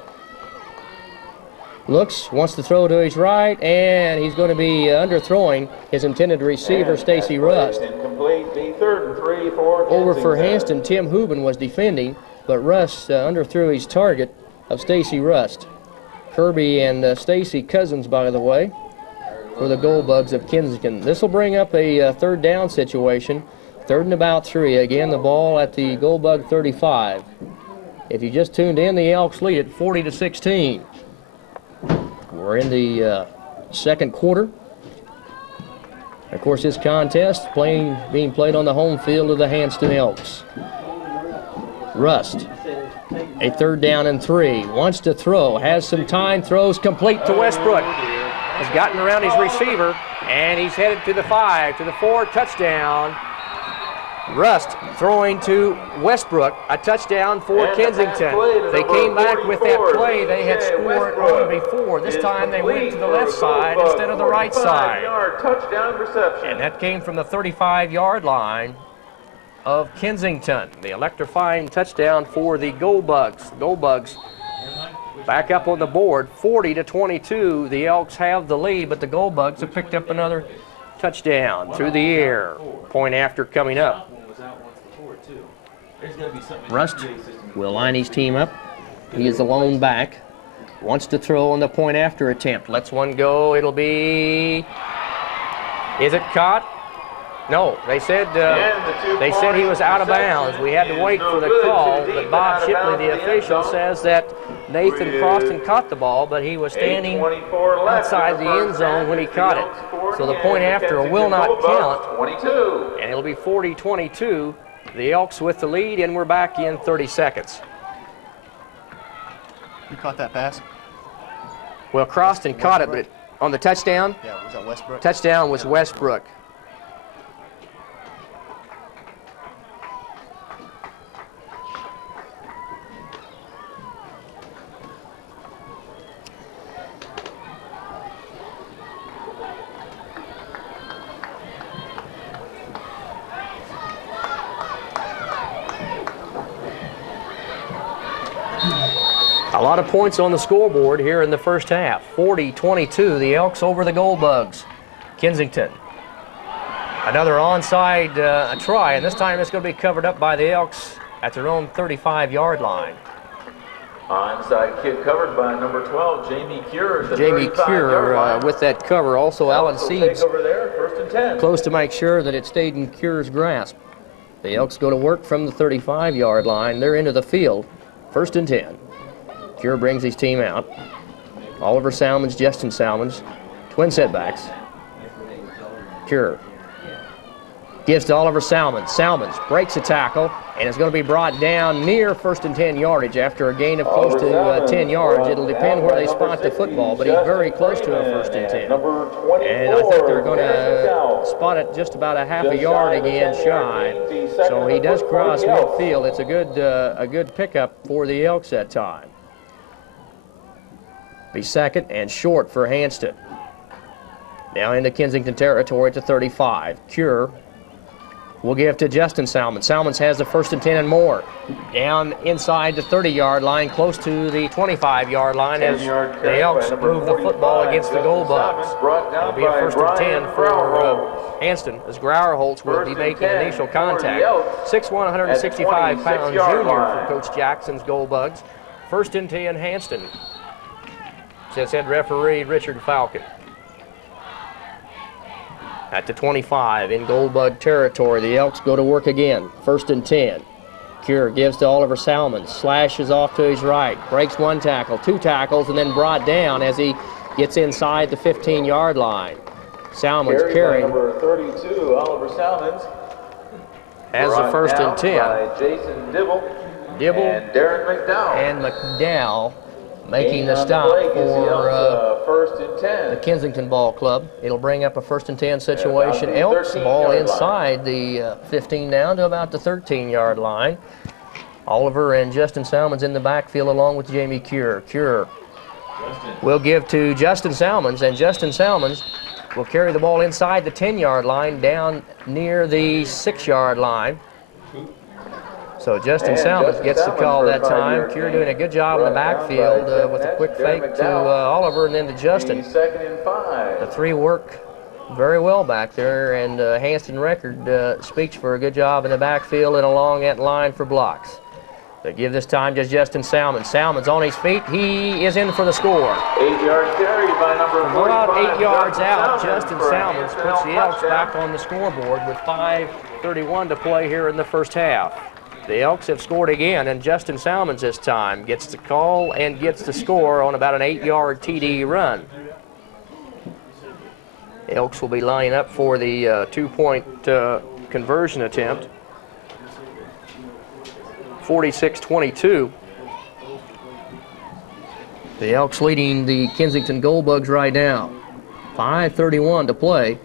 Looks, wants to throw to his right, and he's going to be underthrowing his intended receiver, Stacy Rust. Incomplete, be 3rd and 3 for Over for Kensington. Hanston, Tim Hubin was defending, but Rust underthrew his target of Stacy Rust. Kirby and Stacy Cousins, by the way, for the Gold Bugs of Kensington. This will bring up a 3rd down situation, 3rd and about 3. Again, the ball at the Gold Bug 35. If you just tuned in, the Elks lead at 40-16. We're in the 2nd quarter. Of course, this contest being played on the home field of the Hanston Elks. Rust, a 3rd down and 3. Wants to throw, has some time, throws complete to Westbrook. Has gotten around his receiver, and he's headed to the 5, to the 4, touchdown. Rust throwing to Westbrook, a touchdown for Kensington. They came back with that play they had scored on before. This time they went to the left side instead of the right side. Touchdown reception. And that came from the 35-yard line of Kensington. The electrifying touchdown for the Gold Bugs. Gold Bugs back up on the board, 40-22. The Elks have the lead, but the Gold Bugs have picked up another touchdown through the air. Point after coming up. Rust will line his team up. He is the lone back. Wants to throw on the point after attempt. Lets one go. It'll be... Is it caught? No, they said he was out of bounds. We had to wait for the call, but Bob Shipley, the official, says that Nathan Croston caught the ball, but he was standing outside the end zone when he caught it. So the point after will not count, and it'll be 40-22. The Elks with the lead, and we're back in 30 seconds. You caught that pass? Well, Croston caught it, but On the touchdown? Yeah, was that Westbrook? Touchdown was Westbrook. A lot of points on the scoreboard here in the first half. 40-22, the Elks over the Gold Bugs. Kensington. Another onside try, and this time it's going to be covered up by the Elks at their own 35-yard line. Onside kick covered by number 12, Jamie Cure. Jamie Cure with that cover. Also, Alan Seeds over there, 1st and 10. close to make sure that it stayed in Cure's grasp. The Elks go to work from the 35-yard line. They're into the field. 1st and 10. Cure brings his team out. Oliver Salmons, Justin Salmons, twin setbacks. Cure gives to Oliver Salmons. Salmons breaks a tackle and is going to be brought down near 1st and 10 yardage after a gain of close to 10 yards. It'll depend where they spot the football, but he's very close to a 1st and 10. And I think they're going to spot it just about a half a yard again shy. So he does cross midfield. It's a good pickup for the Elks that time. Be 2nd and short for Hanston. Now into Kensington territory at the 35. Cure will give to Justin Salmons. Salmons has the 1st and 10 and more. Down inside the 30-yard line, close to the 25-yard line as the Elks move the football against the Gold Bugs. It'll be a 1st and 10 for Hanston as Grauerholtz will be making initial contact. 6'1", 165-pound junior for Coach Jackson's Gold Bugs. 1st and 10, Hanston. Says head referee Richard Falcon. At the 25 in Goldbug territory, the Elks go to work again. 1st and 10. Cure gives to Oliver Salmons, slashes off to his right, breaks one tackle, 2 tackles, and then brought down as he gets inside the 15-yard line. Salmons carrying. Number 32, Oliver Salmons. Has the 1st and 10. By Jason Dibble. And Darren McDowell. And McDowell making the stop for 1st and 10. the Kensington Ball Club. It'll bring up a 1st and 10 situation. Elks ball inside the 15 down to about the 13-yard line. Oliver and Justin Salmons in the backfield along with Jamie Cure. Cure will give to Justin Salmons, and Justin Salmons will carry the ball inside the 10-yard line down near the 6-yard line. So Justin Salmons gets the call that time. Cure doing a good job in the backfield with a quick fake to Oliver and then to Justin. 2nd and 5. The 3 work very well back there, and Hanston record speaks for a good job in the backfield and along that line for blocks. They give this time to Justin Salmons. Salmons on his feet. He is in for the score. 8-yard carry by number 45. About 8 yards out, Justin Salmons puts the Elks back on the scoreboard with 5:31 to play here in the first half. The Elks have scored again, and Justin Salmons this time gets the call and gets the score on about an 8-yard TD run. The Elks will be lining up for the 2-point conversion attempt. 46-22. The Elks leading the Kensington Gold Bugs right now. 5:31 to play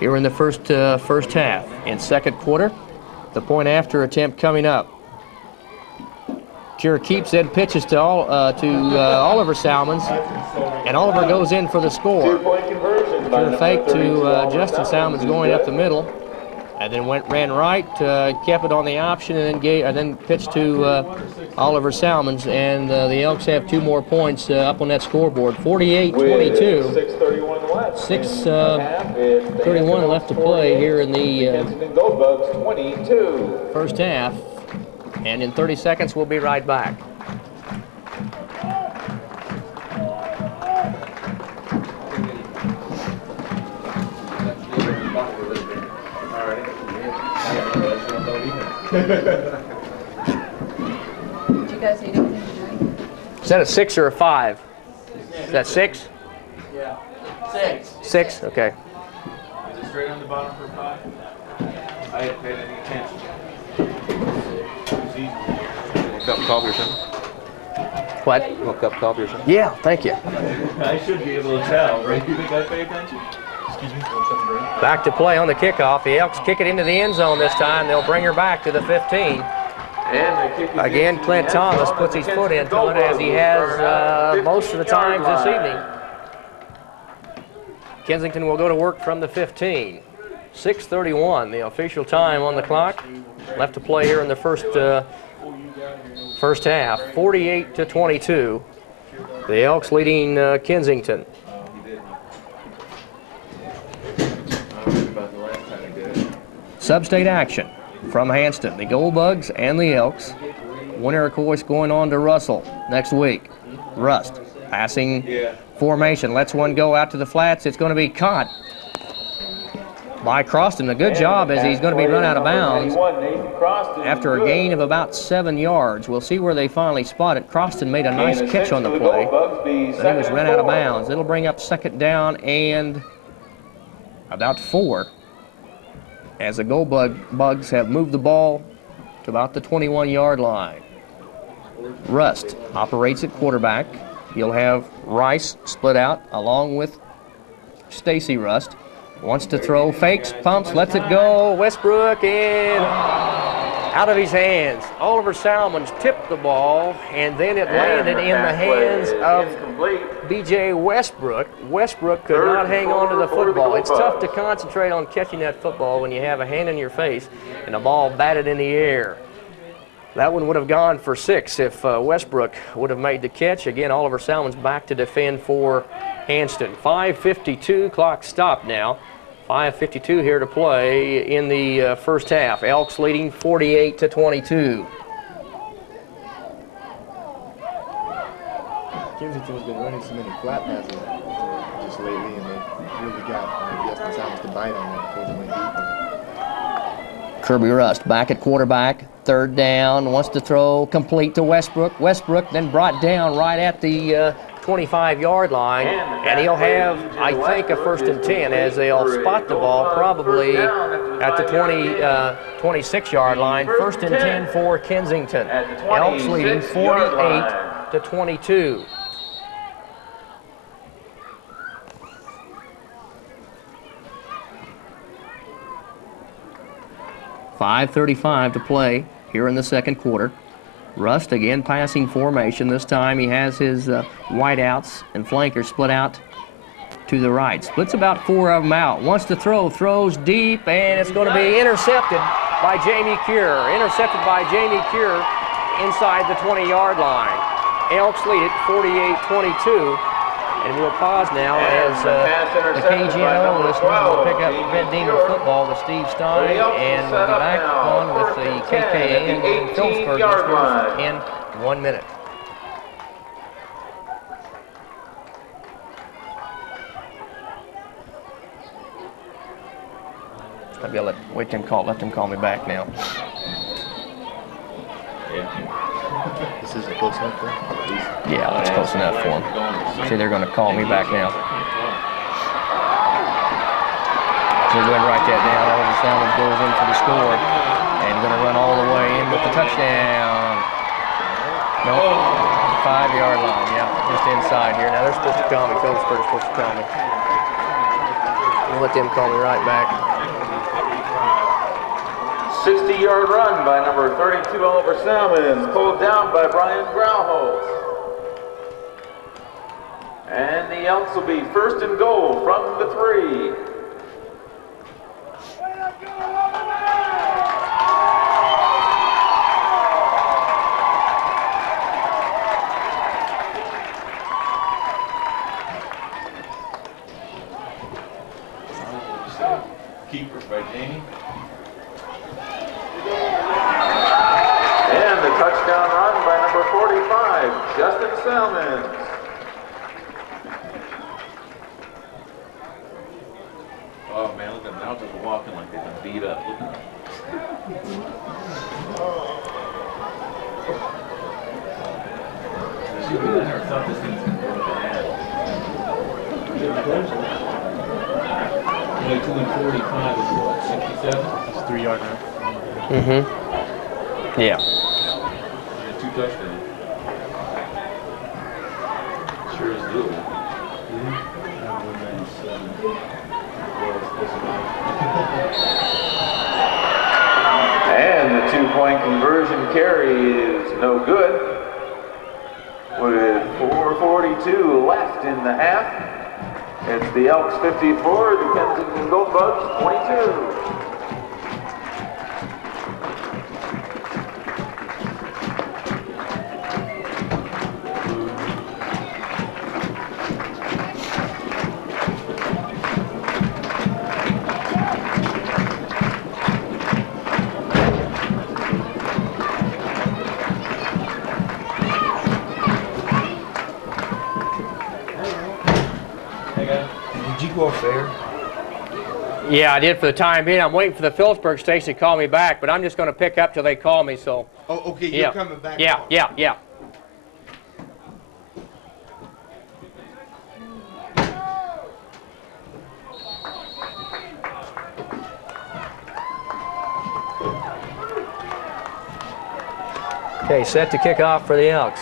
here in the first half. In 2nd quarter, the point after attempt coming up. Cure keeps it, pitches to Oliver Salmons, and Oliver goes in for the score. 2-point conversion. Cure fake to Justin Salmons going up the middle, and then ran right, kept it on the option, and then pitched to Oliver Salmons, and the Elks have 2 more points up on that scoreboard. 48-22. 6:31 left to play here in the first half, and in 30 seconds we'll be right back. Did you guys need anything to drink? Is that a 6 or a 5? Is that 6? Yeah. 6. 6? Okay. Is it straight on the bottom for 5? I hadn't paid any attention. It was easy. Cup of coffee or something? What? You want a cup of coffee or something? Yeah, thank you. I should be able to tell, right? You think I pay attention? Excuse me? Back to play on the kickoff. The Elks kick it into the end zone this time. They'll bring her back to the 15. And the kick is Again, into Clint the end Thomas zone puts as his the foot Kensington into it, as he has Goldbugs most of the 15-yard times this line. evening. Kensington will go to work from the 15. 6:31, the official time on the clock. Left to play here in the first half. 48-22. The Elks leading Kensington. Sub-state action from Hanston. The Goldbugs and the Elks. Winner, of course, going on to Russell next week. Rust passing formation. Lets one go out to the flats. It's going to be caught by Croston. A good job as he's going to be run out of bounds after a gain of about 7 yards. We'll see where they finally spot it. Croston made a nice catch on the play, but he was run out of bounds. It'll bring up second down and about 4, as the Goldbugs have moved the ball to about the 21-yard line. Rust operates at quarterback. He'll have Rice split out along with Stacy Rust. Wants to throw, fakes, pumps, lets it go. Westbrook in, out of his hands. Oliver Salmons tipped the ball, and then it landed in the hands of B.J. Westbrook. Westbrook could not hang on to the football. It's tough to concentrate on catching that football when you have a hand in your face and the ball batted in the air. That one would have gone for 6 if Westbrook would have made the catch. Again, Oliver Salmons back to defend for Hanston. 5:52, clock stopped now. 5:52 here to play in the first half. Elks leading 48-22. Kensington's been running so many flat passes just lately, and they really got Justin Salmons to bite on that before they went deep. Kirby Rust back at quarterback. Third down, wants to throw, complete to Westbrook. Westbrook then brought down right at the 25-yard line, and he'll have, I think, a 1st and 10 as they'll spot the ball probably at the 26-yard line. 1st and 10 for Kensington. Elks leading 48-22. .5:35 to play here in the second quarter. Rust again passing formation. This time he has his wideouts and flankers split out to the right. Splits about 4 of them out. Wants to throw, throws deep, and it's going to be intercepted by Jamie Cure. Intercepted by Jamie Cure inside the 20-yard line. Elks lead it 48-22. And we'll pause now as the KGNO listeners will pick up Red Demon football with Steve Stein, and we'll be back on with the KKAN and Phillipsburg listeners in 1 minute. I'll be able to let them call me back now. This isn't close enough for him? Yeah, that's close enough for them. See, they're going to call me back now. So go ahead and write that down. Oliver Salmons goes in for the score, and going to run all the way in with the touchdown. Nope, 5-yard line. Yeah, just inside here. Now they're supposed to call me. Phillipsburg's supposed to call me. We'll let them call me right back. 60-yard run by number 32, Oliver Salmons, pulled down by Brian Grauholtz. And the Elks will be 1st and goal from the 3. Keeper by Jamie. And the touchdown run by number 45, Justin Salmons. Oh man, look at them now just walking like they've been beat up. Look at them. I never thought this thing's gonna go bad. Only 2 and 45 is what, 67? It's 3-yard now. Mm-hmm. Yeah. 2 touchdowns. sure is little. And the 2-point conversion carry is no good. With 4:42 left in the half, it's the Elks 54, the Kensington Goldbugs 22. Did you go off there? Yeah, I did for the time being. I'm waiting for the Phillipsburg station to call me back, but I'm just going to pick up till they call me, so. Oh, okay, yeah. you're coming back. Yeah, on. yeah. Okay, set to kick off for the Elks.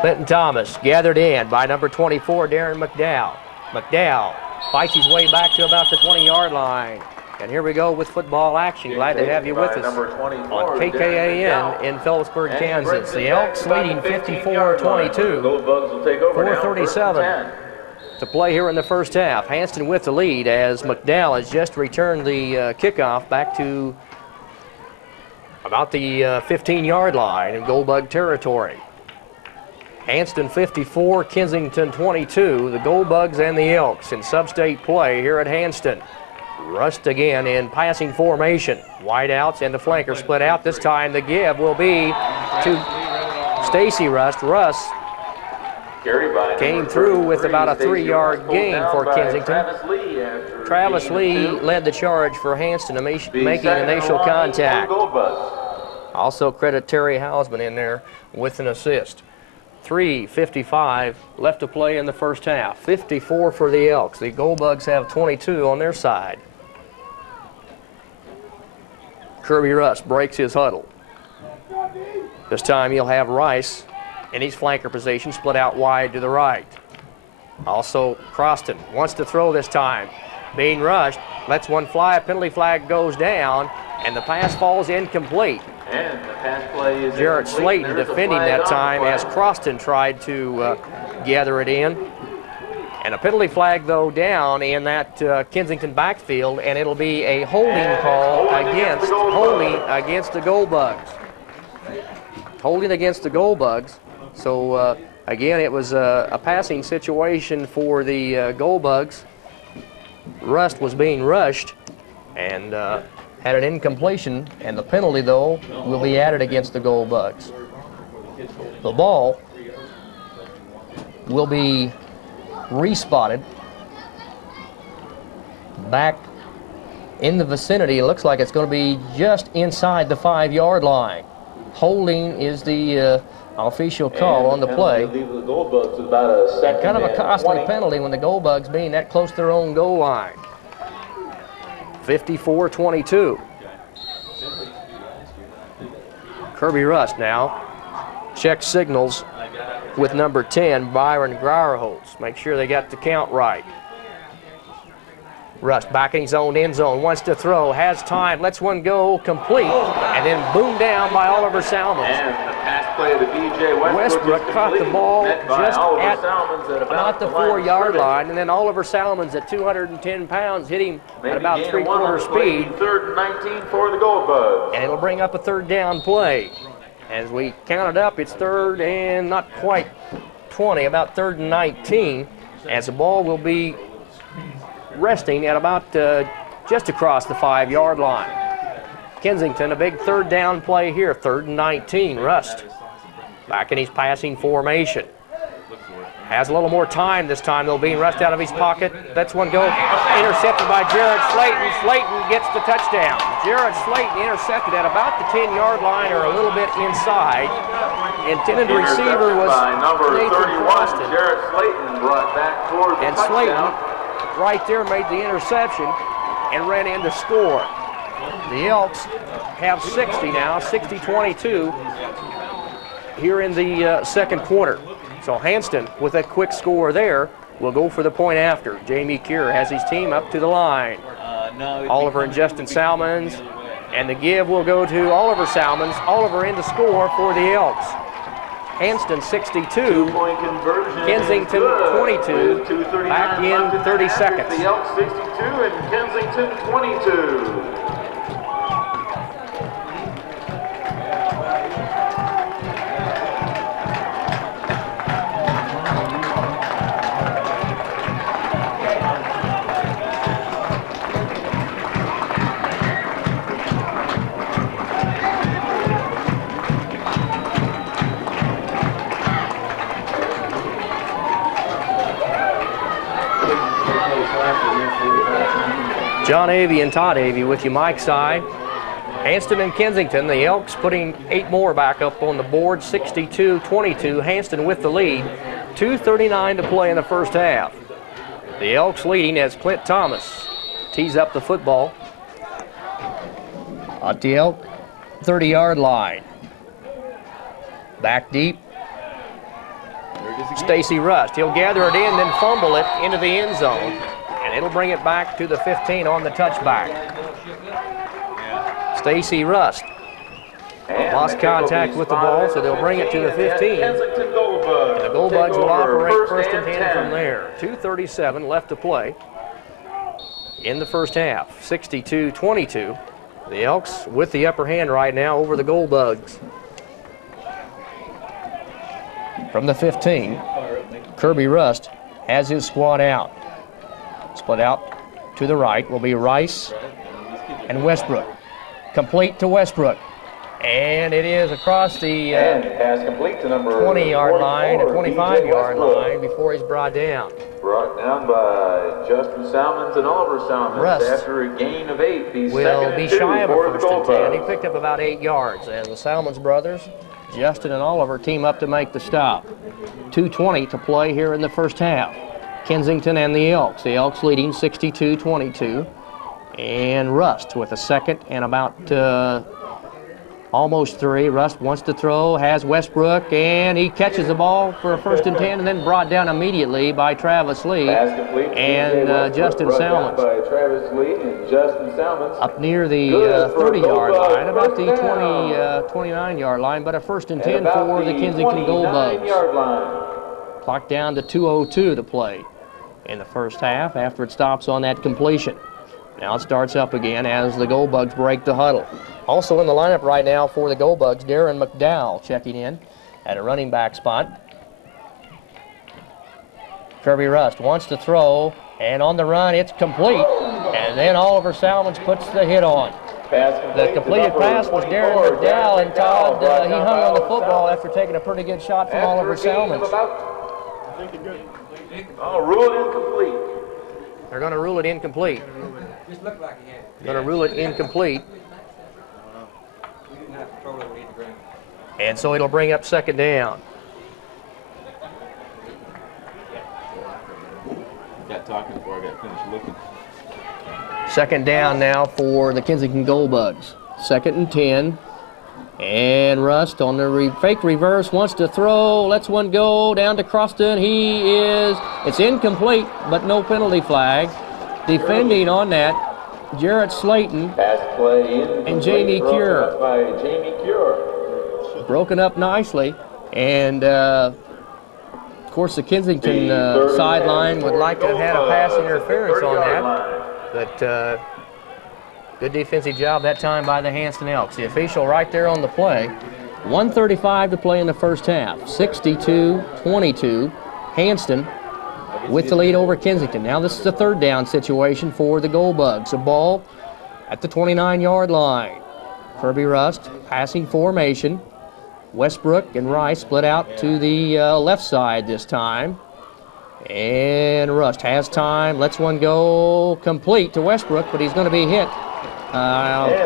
Clinton Thomas gathered in by number 24, Darren McDowell. McDowell fights his way back to about the 20-yard line. And here we go with football action. Glad to have you with us on KKAN in Phillipsburg, Kansas. The Elks leading 54-22. 4:37 to play here in the first half. Hanston with the lead as McDowell has just returned the kickoff back to about the 15-yard line in Goldbug territory. Hanston 54, Kensington 22, the Goldbugs and the Elks in sub-state play here at Hanston. Rust again in passing formation. Wideouts and the flanker split out. This time the give will be to Stacy Rust. Rust came through with about a 3-yard gain for Kensington. Travis Lee led the charge for Hanston, making initial contact. Also credit Terry Hausman in there with an assist. 3:55 left to play in the first half. 54 for the Elks. The Goldbugs have 22 on their side. Kirby Rust breaks his huddle. This time he'll have Rice in his flanker position, split out wide to the right. Also Croston wants to throw this time. Being rushed, lets one fly, a penalty flag goes down, and the pass falls incomplete. And the pass play is Jarrett Slaton defending that time as Croston tried to gather it in. And a penalty flag, though, down in that Kensington backfield, and it'll be a holding call against the Goldbugs. Holding against the Goldbugs. So, again, it was a passing situation for the Goldbugs. Rust was being rushed and had an incompletion, and the penalty, though, will be added against the Goldbugs. The ball will be respotted back in the vicinity. It looks like it's going to be just inside the 5-yard line. Holding is the official call on the play. Kind of a costly penalty when the Goldbugs being that close to their own goal line. 54-22. Kirby Rust now checks signals with number 10, Byron Grauerholtz. Make sure they got the count right. Rust back in his own end zone, wants to throw, has time, lets one go complete, and then boomed down by Oliver Salmons. And the pass play to DJ Westbrook caught the ball just at about the 4-yard line, and then Oliver Salmons at 210 pounds hit him at about 3/4 speed. 3rd and 19 for the Goldbugs. And it'll bring up a 3rd down play. As we count it up, it's 3rd and not quite 20, about 3rd and 19, as the ball will be resting at about just across the 5-yard line. Kensington, a big 3rd down play here, 3rd and 19. Rust back in his passing formation. Has a little more time this time, though, being rushed out of his pocket. Lets one go, intercepted by Jared Slaton. Slaton gets the touchdown. Jared Slaton intercepted at about the 10-yard line or a little bit inside. Intended receiver was number Nathan 31, Croston. Jared Slaton brought back toward the And touchdown. Slaton right there made the interception and ran in to score. The Elks have 60 now, 60-22 here in the second quarter. So Hanston, with a quick score there, will go for the point after. Jamie Cure has his team up to the line. No, Oliver and Justin Salmons. And the give will go to Oliver Salmons. Oliver in to score for the Elks. Hanston 62, Two-point conversion. Kensington Good. 22, With 2:39 back in left the 30 half, seconds. it's the Elks 62 and Kensington 22. John Avey and Todd Avey with you, Mike Sy. Hanston and Kensington, the Elks putting 8 more back up on the board, 62-22. Hanston with the lead, 2:39 to play in the first half. The Elks leading as Clint Thomas tees up the football at the Elk 30-yard line. Back deep, Stacy Rust. He'll gather it in, then fumble it into the end zone. And it'll bring it back to the 15 on the touchback. Stacy Rust lost contact with the ball, so they'll bring it to the 15. Kensington Goldbugs. The Goldbugs will operate first and 10 from there. 2:37 left to play in the first half. 62-22. The Elks with the upper hand right now over the Goldbugs. From the 15, Kirby Rust has his squad out. Split out to the right will be Rice and Westbrook. Complete to Westbrook. And it is across the And pass complete to number 20-yard line, a 44, 25-yard DJ line before he's brought down. Brought down by Justin Salmons and Oliver Salmons Rust after a gain of 8. The will second be and 2 shy of a for the first and 10. He Goldbugs. picked up about 8 yards as the Salmons brothers, Justin and Oliver, team up to make the stop. 2:20 to play here in the first half. Kensington and the Elks. The Elks leading 62-22. And Rust with a second and about almost 3. Rust wants to throw, has Westbrook, and he catches the ball for a first and 10 and then brought down immediately by Travis Lee Pass complete to and DJ Westbrook, Justin brought down Salmons. by Travis Lee and Justin Salmons. Up near the Good for a 30-yard Goldbug line, about the first down. 29-yard line, but a first and 10 And about for the Kensington Goldbugs. 29-yard line. Clock down to 2:02 to play in the first half after it stops on that completion. Now it starts up again as the Goldbugs break the huddle. Also in the lineup right now for the Goldbugs, Darren McDowell checking in at a running back spot. Kirby Rust wants to throw, and on the run it's complete. And then Oliver Salmons puts the hit on. The completed pass was Darren McDowell, and Todd, he hung on the football after taking a pretty good shot from Oliver Salmons. Oh, ruled incomplete. They're going to rule it incomplete. Going to rule it incomplete. And so it'll bring up second down. Got talking before I got finished looking. Second down now for the Kensington Goldbugs. 2nd and 10. And Rust on the fake reverse wants to throw. Lets one go down to Croston. It's incomplete, but no penalty flag. Defending on that, Jarrett Slaton Pass play and Jamie Cure. by Jamie Cure. Broken up nicely. And, of course, the Kensington sideline would like to have had a pass interference on that. But good defensive job that time by the Hanston Elks. The official right there on the play. 1:35 to play in the first half. 62-22. Hanston with the lead over Kensington. Now this is a third down situation for the Goldbugs. A ball at the 29-yard line. Kirby Rust passing formation. Westbrook and Rice split out to the left side this time. And Rust has time, lets one go complete to Westbrook, but he's going to be hit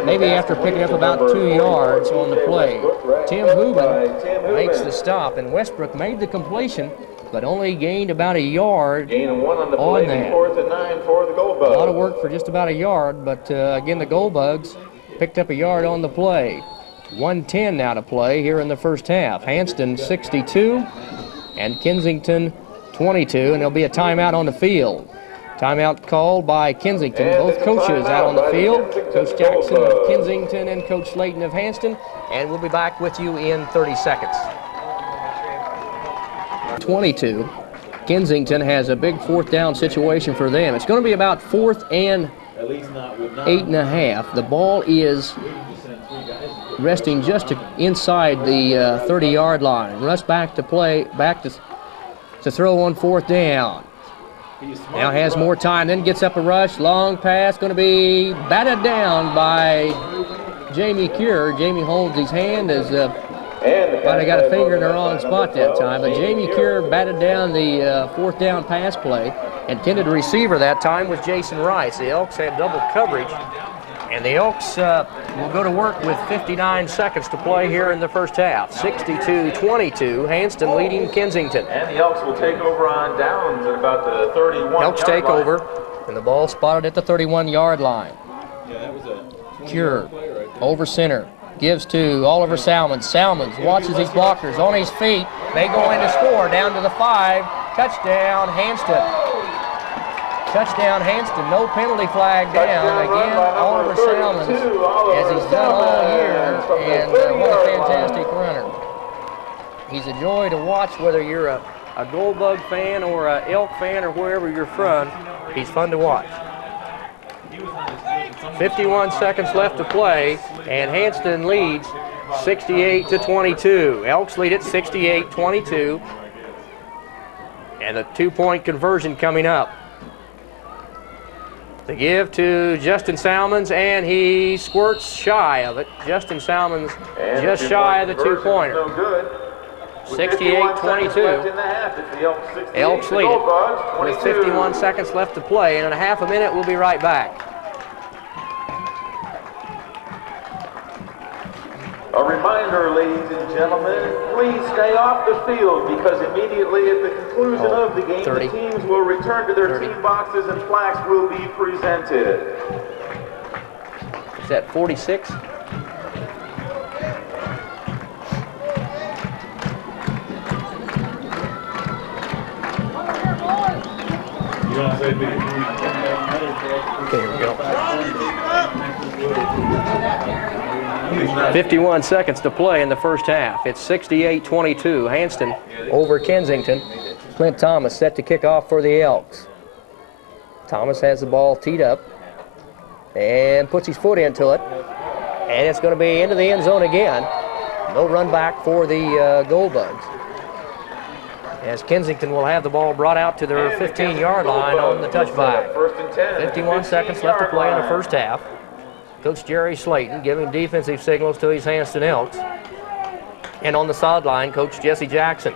maybe after picking up about 2 yards on the play. Tim Hubin makes the stop, and Westbrook made the completion, but only gained about a yard Gain of 1 on the play, that. 4th and 9 for the Goldbugs. A lot of work for just about a yard, but again, the Goldbugs picked up a yard on the play. 1:10 now to play here in the first half. Hanston 62, and Kensington 22, and there'll be a timeout on the field. Timeout called by Kensington. Both coaches out on the field. Coach Jackson of Kensington and Coach Slaton of Hanston. And we'll be back with you in 30 seconds. 22. Kensington has a big fourth down situation for them. It's going to be about 4th and 8.5. The ball is resting just inside the 30-yard line. Rush back to throw on 4th down. Now has more time, then gets up a rush. Long pass going to be batted down by Jamie Cure. Jamie holds his hand as might have got a finger in the wrong spot that time. But Jamie Cure batted down the 4th down pass play. Intended receiver that time was Jason Rice. The Elks had double coverage. And the Elks will go to work with 59 seconds to play here in the first half. 62-22, Hanston leading Kensington. And the Elks will take over on downs at about the 31-yard Elks take over, and the ball spotted at the 31-yard line. Yeah, that was a Cure over center, gives to Oliver Salmons. Salmons watches his blockers on his feet. They go in to score down to the 5. Touchdown, Hanston. Touchdown, Hanston. No penalty flag down. Again, Oliver Salmons, as he's done all year, and what a fantastic runner. He's a joy to watch, whether you're a Goldbug fan or a Elk fan or wherever you're from. He's fun to watch. 51 seconds left to play, and Hanston leads 68-22. Elks lead at 68-22, and a 2-point conversion coming up. The give to Justin Salmons, and he squirts shy of it. Justin Salmons just shy of the 2-pointer. No good. 68-22. Elks lead it with 51 seconds left to play, and in a half a minute we'll be right back. A reminder, ladies and gentlemen, please stay off the field because immediately at the conclusion of the game, 30. the teams will return to their team boxes and plaques will be presented. Is that 46? Okay, here we go. 51 seconds to play in the first half. It's 68-22. Hanston over Kensington. Clint Thomas set to kick off for the Elks. Thomas has the ball teed up and puts his foot into it. And it's going to be into the end zone again. No run back for the Goldbugs. As Kensington will have the ball brought out to their 15-yard line on the touchback. 51 seconds left to play in the first half. Coach Jerry Slaton giving defensive signals to his Hanston Elks. And on the sideline, Coach Jesse Jackson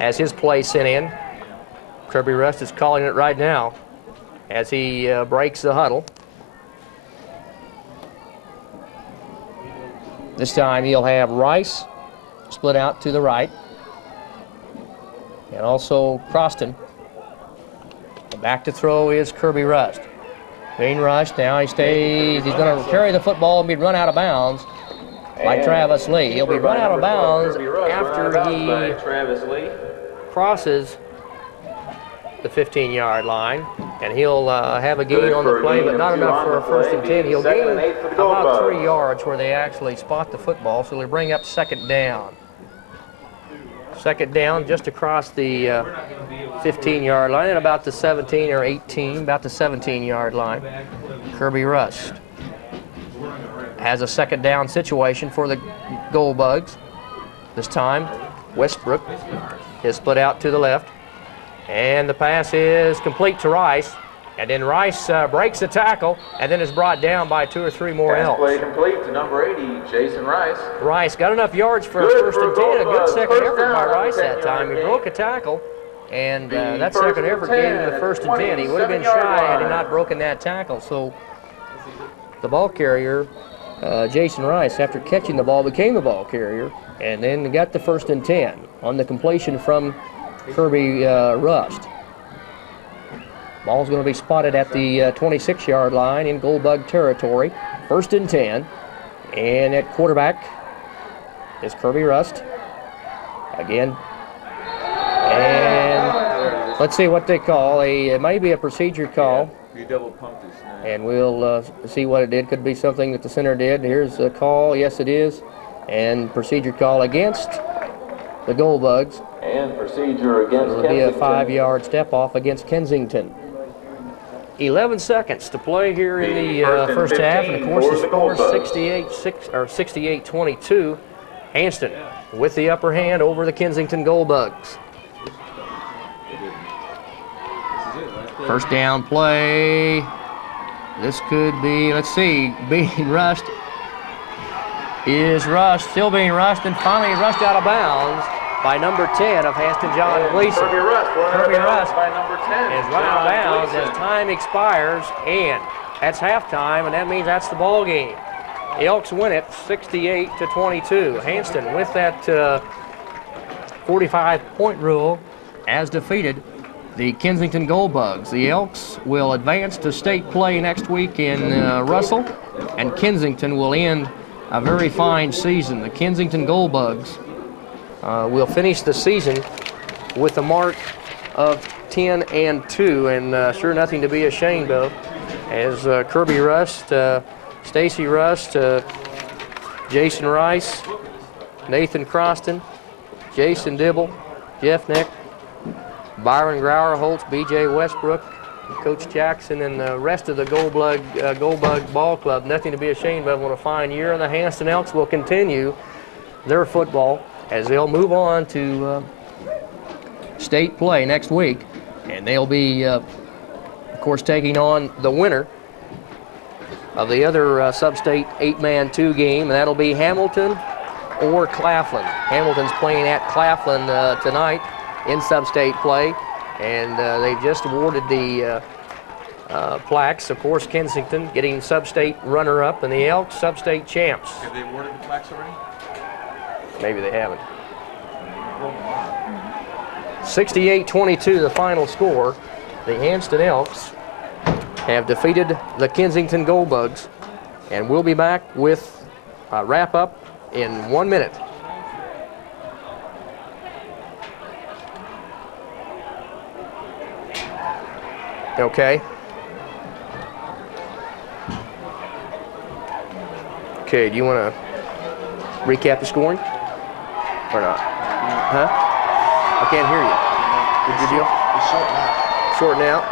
has his play sent in. Kirby Rust is calling it right now as he breaks the huddle. This time he'll have Rice split out to the right, and also Croston. Back to throw is Kirby Rust. Being rushed, now he stays, he's going to carry the football and be run out of bounds by Travis Lee. He'll be run out of bounds after he crosses the 15-yard line, and he'll have a gain on the play, but not enough for a 1st and 10. He'll gain about 3 yards where they actually spot the football, so they'll bring up 2nd down. 2nd down just across the 15-yard line and about the 17 or 18, about the 17-yard line. Kirby Rust has a 2nd down situation for the Goldbugs. This time, Westbrook is split out to the left, and the pass is complete to Rice. And then Rice breaks the tackle and then is brought down by 2 or 3 more Elks. Play complete to number 80, Jason Rice. Rice got enough yards for a 1st and 10. A good second effort by Rice that time. He broke a tackle, and that second effort gave him the 1st and 10. He would have been shy had he not broken that tackle. So the ball carrier, Jason Rice, after catching the ball, became the ball carrier, and then got the 1st and 10 on the completion from Kirby Rust. Ball's going to be spotted at the 26-yard line in Goldbug territory. 1st and 10. And at quarterback is Kirby Rust. Again. And let's see what they call. It may be a procedure call. Yeah, he double pumped his snap. And we'll see what it did. Could be something that the center did. Here's the call. Yes, it is. And procedure call against the Goldbugs. And procedure against It'll be a Kensington. 5-yard step off against Kensington. 11 seconds to play here in the first half, and of course the score is 68-22. Hanston with the upper hand over the Kensington Goldbugs. First down play. This could be, let's see, being rushed. Is rushed, still being rushed, and finally rushed out of bounds by number 10 of Hanston, John Gleason. Kirby Rust by number 10. Is run out of bounds as time expires, and that's halftime, and that means that's the ball game. The Elks win it 68-22. Hanston with that 45-point rule has defeated the Kensington Goldbugs. The Elks will advance to state play next week in Russell, and Kensington will end a very fine season. The Kensington Goldbugs will finish the season with a mark of 10-2, and sure nothing to be ashamed of, as Kirby Rust, Stacy Rust, Jason Rice, Nathan Croston, Jason Dibble, Jeff Nick, Byron Grauer-Holtz, B.J. Westbrook, Coach Jackson, and the rest of the Goldbug Ball Club. Nothing to be ashamed of on a fine year, and the Hanston Elks will continue their football as they'll move on to state play next week, and they'll be, of course, taking on the winner of the other sub-state 8-man 2 game, and that'll be Hamilton or Claflin. Hamilton's playing at Claflin tonight in sub-state play, and they've just awarded the plaques. Of course, Kensington getting sub-state runner-up, and the Elks sub-state champs. Have they awarded the plaques already? Maybe they haven't. 68-22, the final score. The Hanston Elks have defeated the Kensington Goldbugs, and we'll be back with a wrap-up in 1 minute. Okay. Okay, do you want to recap the scoring? Or not? Huh? I can't hear you. What's your deal? Shorten out.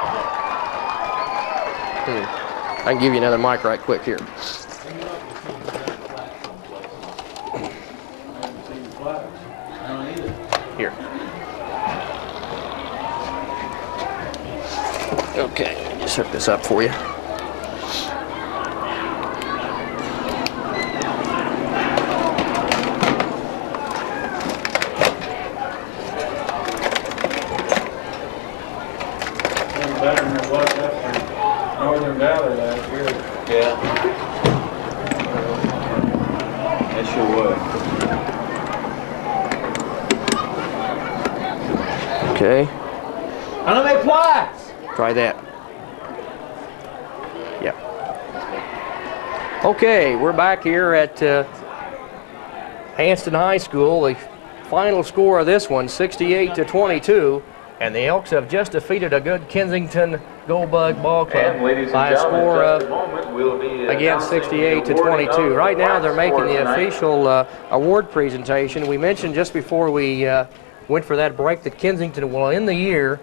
I can give you another mic right quick here. Here. Okay, just hook this up for you. Better than it was up in Northern Valley last year. Yeah. That sure was. Okay. How do they plaques? Try that. Yep. Okay, we're back here at Hanston High School. The final score of this one, 68-22, and the Elks have just defeated a good Kensington Goldbug Ball Club And ladies and by a gentlemen, score just of, a moment, we'll be again, announcing the 68-22. awarding of Right now, plaques they're making for the tonight. official award presentation. We mentioned just before we went for that break that Kensington will end the year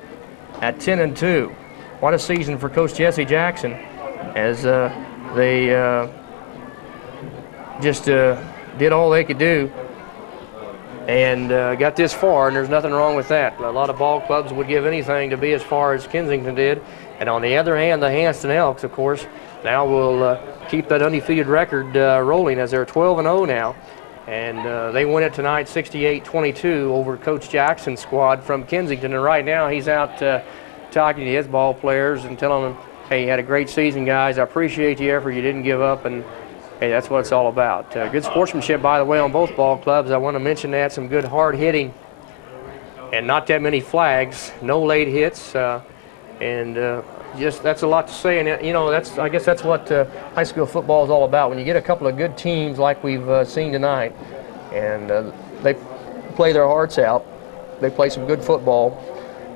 at 10-2. What a season for Coach Jesse Jackson, as they just did all they could do and got this far, and there's nothing wrong with that. A lot of ball clubs would give anything to be as far as Kensington did. And on the other hand, the Hanston Elks, of course, now will keep that undefeated record rolling, as they're 12-0 now. And they win it tonight 68-22 over Coach Jackson's squad from Kensington. And right now he's out talking to his ball players and telling them, hey, you had a great season, guys. I appreciate the effort. You didn't give up. And hey, that's what it's all about. Good sportsmanship, by the way, on both ball clubs. I want to mention that. Some good hard hitting and not that many flags. No late hits. Just that's a lot to say. And, you know, I guess that's what high school football is all about. When you get a couple of good teams like we've seen tonight, and they play their hearts out. They play some good football.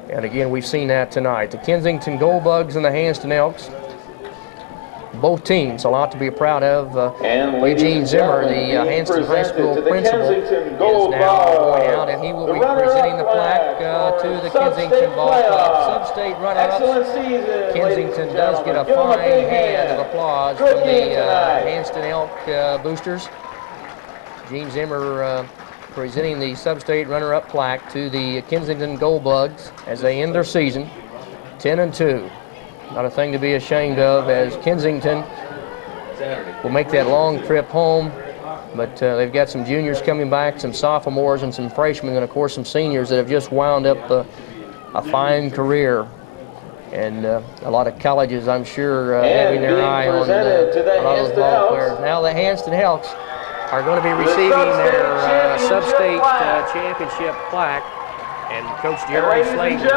And again, we've seen that tonight. The Kensington Gold Bugs and the Hanston Elks. Both teams, a lot to be proud of. Eugene Zimmer, the Hanston High School principal, is now going out, and he will be presenting the plaque to the Kensington Ball Club. Sub-state runner-ups. Kensington does get a fine hand of applause from the Hanston Elk boosters. Gene Zimmer presenting the sub-state runner-up plaque to the Kensington Gold Bugs as they end their season 10-2. Not a thing to be ashamed of, as Kensington will make that long trip home, but they've got some juniors coming back, some sophomores and some freshmen, and of course some seniors that have just wound up a fine career. And a lot of colleges, I'm sure, having their eye on a lot of those ball players. Now the Hanston Elks are going to be receiving their sub-state championship plaque. And Coach Jerry Slaton holds the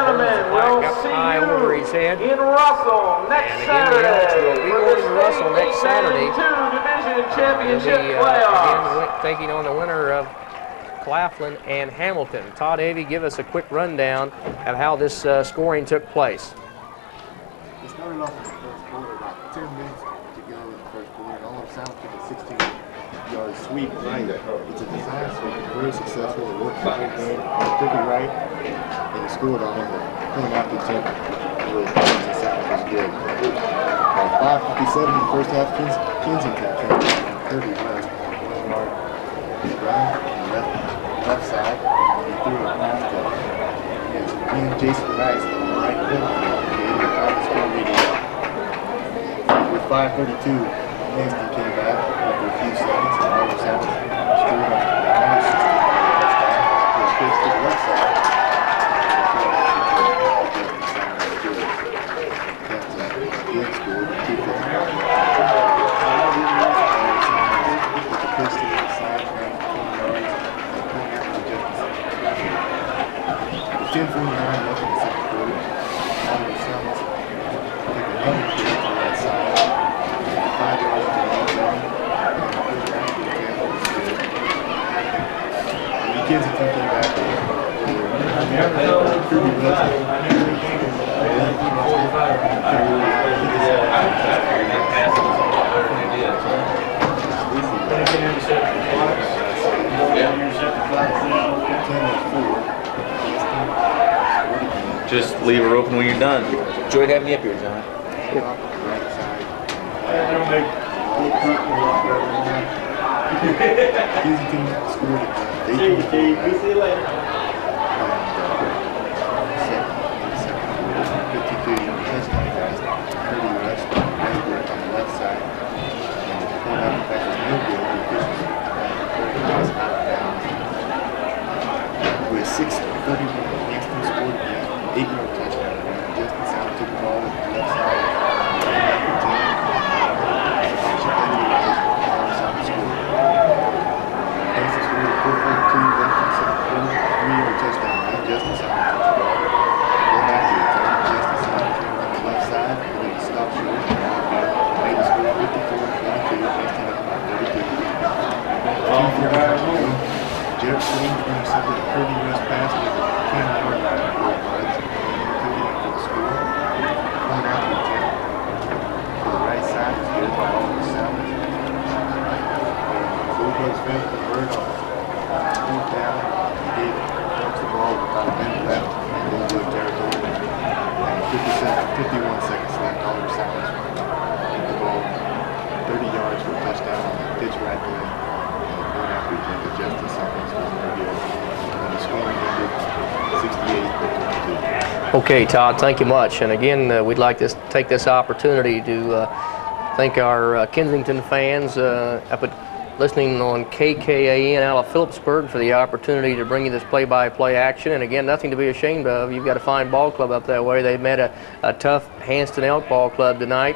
plaque up high over his head. In Russell next and again, the Elks will be going to Russell next Saturday. Division championship Again, taking on the winner of Claflin and Hamilton. Todd Avey, give us a quick rundown of how this scoring took place. We started off in the first quarter, about 10 minutes to go in the first quarter, and all of a sudden took a 16-yard sweep right. It's a design sweep, very successful. It worked the whole game, took it right, and he scored on it. Coming out the attempt was good. 5:57 in the first half, Kensington came in 30 yards, 1 yard run on the left side, and he threw it past Jason Rice on the right foot. With 5:32, Hanston came back after a few seconds, and all of a sudden, screwed on the line, 60 touchdown, was pitched to the left side. Good score, but 2 touchdowns. With the pitch to the left side, 10 yards, with 10:49 left in the second quarter, all of a sudden, took another pitch to the right side. 5 yards to the end zone. And the Kensington came back there. Kirby Just leave her open when you're done. Enjoyed having you up here, John. Kensington scored it. We see you later. 52-yard touchdown pass, 30 rush, right on the left side. And the quarterback pass was no good. The officials pass out of bounds. With 6:31, Hanston scored again, 8-yard touchdown. Justin Sound took the ball with the left side. Hanston scored a 4:42 left in the second quarter, 3-yard touchdown. Then Justin Sound took the ball. Go back to the turn. Justin Sound came on the left side, and then stopped short. Made the score 54-22. Hanston up by 32. Jeff Swing intercepted a 30-yard pass with a 10-yard line for the Buds. For the score. Coming out to the 10. To the right side is good by all the sound. The Bulldogs fell the bird off. 4th down. Gave the ball with about a minute left in Bulldog territory. And 51 seconds left. All the sounds took the ball 30 yards for a touchdown on the pitch right there. Going after each other, Justin Sound was very good. And the scoring ended 68-22. Okay, Todd, thank you much. And again, we'd like to take this opportunity to thank our Kensington fans up at listening on KKAN out of Phillipsburg for the opportunity to bring you this play-by-play action. And again, nothing to be ashamed of. You've got a fine ball club up that way. They've met a tough Hanston Elk ball club tonight.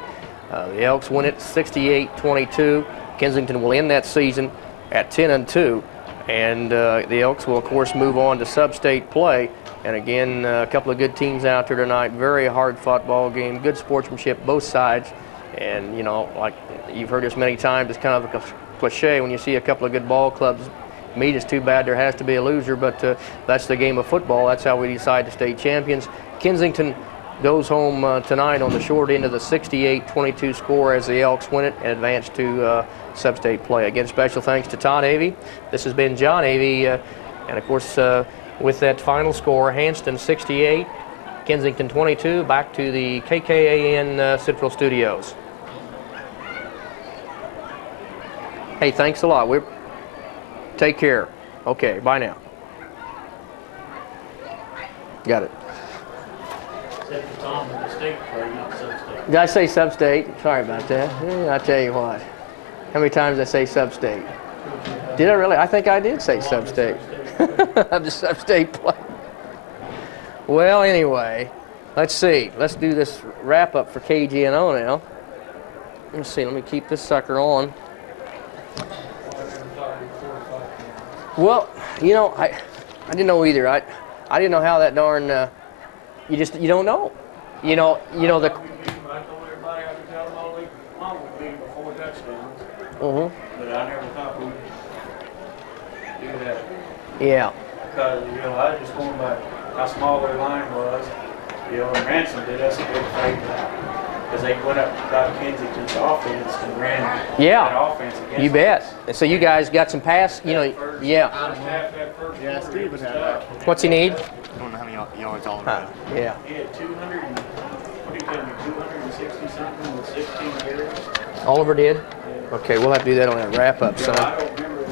The Elks win it 68-22. Kensington will end that season at 10-2. And the Elks will, of course, move on to sub-state play. And again, a couple of good teams out there tonight. Very hard-fought ball game. Good sportsmanship, both sides. And, you know, like you've heard this many times, it's kind of a cliche when you see a couple of good ball clubs meet. It's too bad there has to be a loser, but that's the game of football. That's how we decide to state champions. Kensington goes home tonight on the short end of the 68-22 score as the Elks win it and advance to sub-state play. Again, special thanks to Todd Avey. This has been John Avey, and of course, with that final score, Hanston 68, Kensington 22, back to the KKAN Central Studios. Hey, thanks a lot. Take care. Okay, bye now. Got it. Did I say sub-state? Sorry about that. Yeah, I tell you what. How many times did I say sub-state? Did I really? I think I did say sub-state. I'm the sub-state player. Well, anyway, let's see. Let's do this wrap-up for KGNO now. Let's see. Let me keep this sucker on. Well, you know, I didn't know either. I didn't know how that darn. You don't know. You know the. I told everybody I could tell them all week long would be before touchdowns. But I never thought we'd do that. Yeah. Because, you know, I was just going by how small their line was. You know, and Ransom did us a good favor. Because they went up and got Kensington's offense and ran that offense against You bet. And so you guys got some pass, you know, yeah. Yeah, Steven had that. What's he need? I don't know how many yards all around. Yeah. He had 260 something with 16 carries. Oliver did? Okay, we'll have to do that on that wrap-up, son. I don't remember.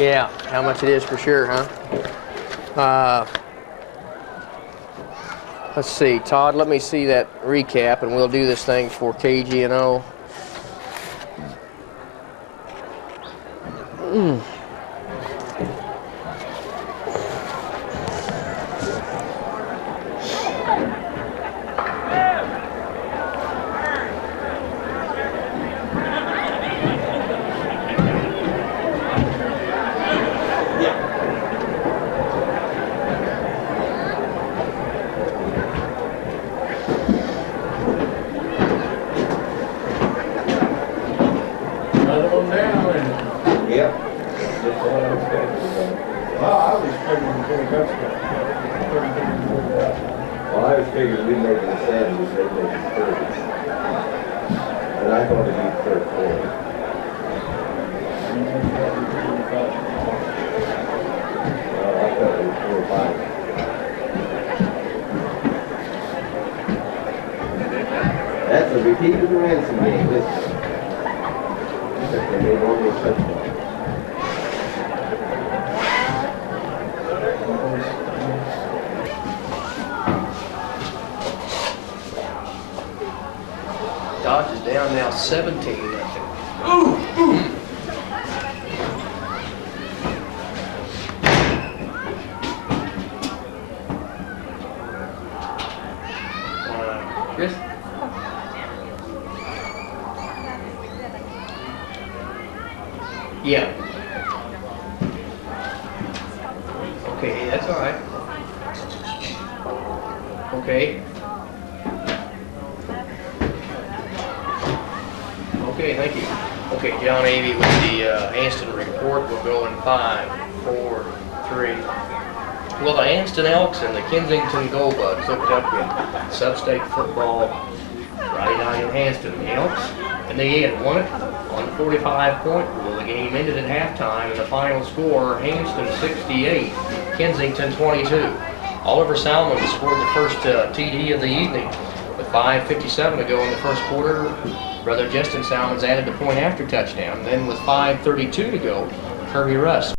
Yeah, how much it is for sure, huh? Let's see, Todd, let me see that recap, and we'll do this thing for KGNO. Well, I was figuring we'd make it a 70s, they'd make it 30s. And I thought it'd be third quarter. Well, I thought it was 4 or 5. That's a repeat of the Ransom game, isn't it? Except they made one more touchdown. Dodge is down now 17-0. Ooh! Chris? Yeah. Okay, that's all right. Okay. Okay, thank you. Okay, John Avey with the Hanston report. We'll go in 5, 4, 3. Well, the Hanston Elks and the Kensington Goldbugs hooked up in sub-state football Friday night in Hanston. The Elks, in the end, won it on the 45-point rule. The game ended at halftime, and the final score, Hanston 68, Kensington 22. Oliver Salmon scored the first TD of the evening. With 5:57 to go in the first quarter, Brother Justin Salmons added the point after touchdown. Then with 5:32 to go, Kirby Russ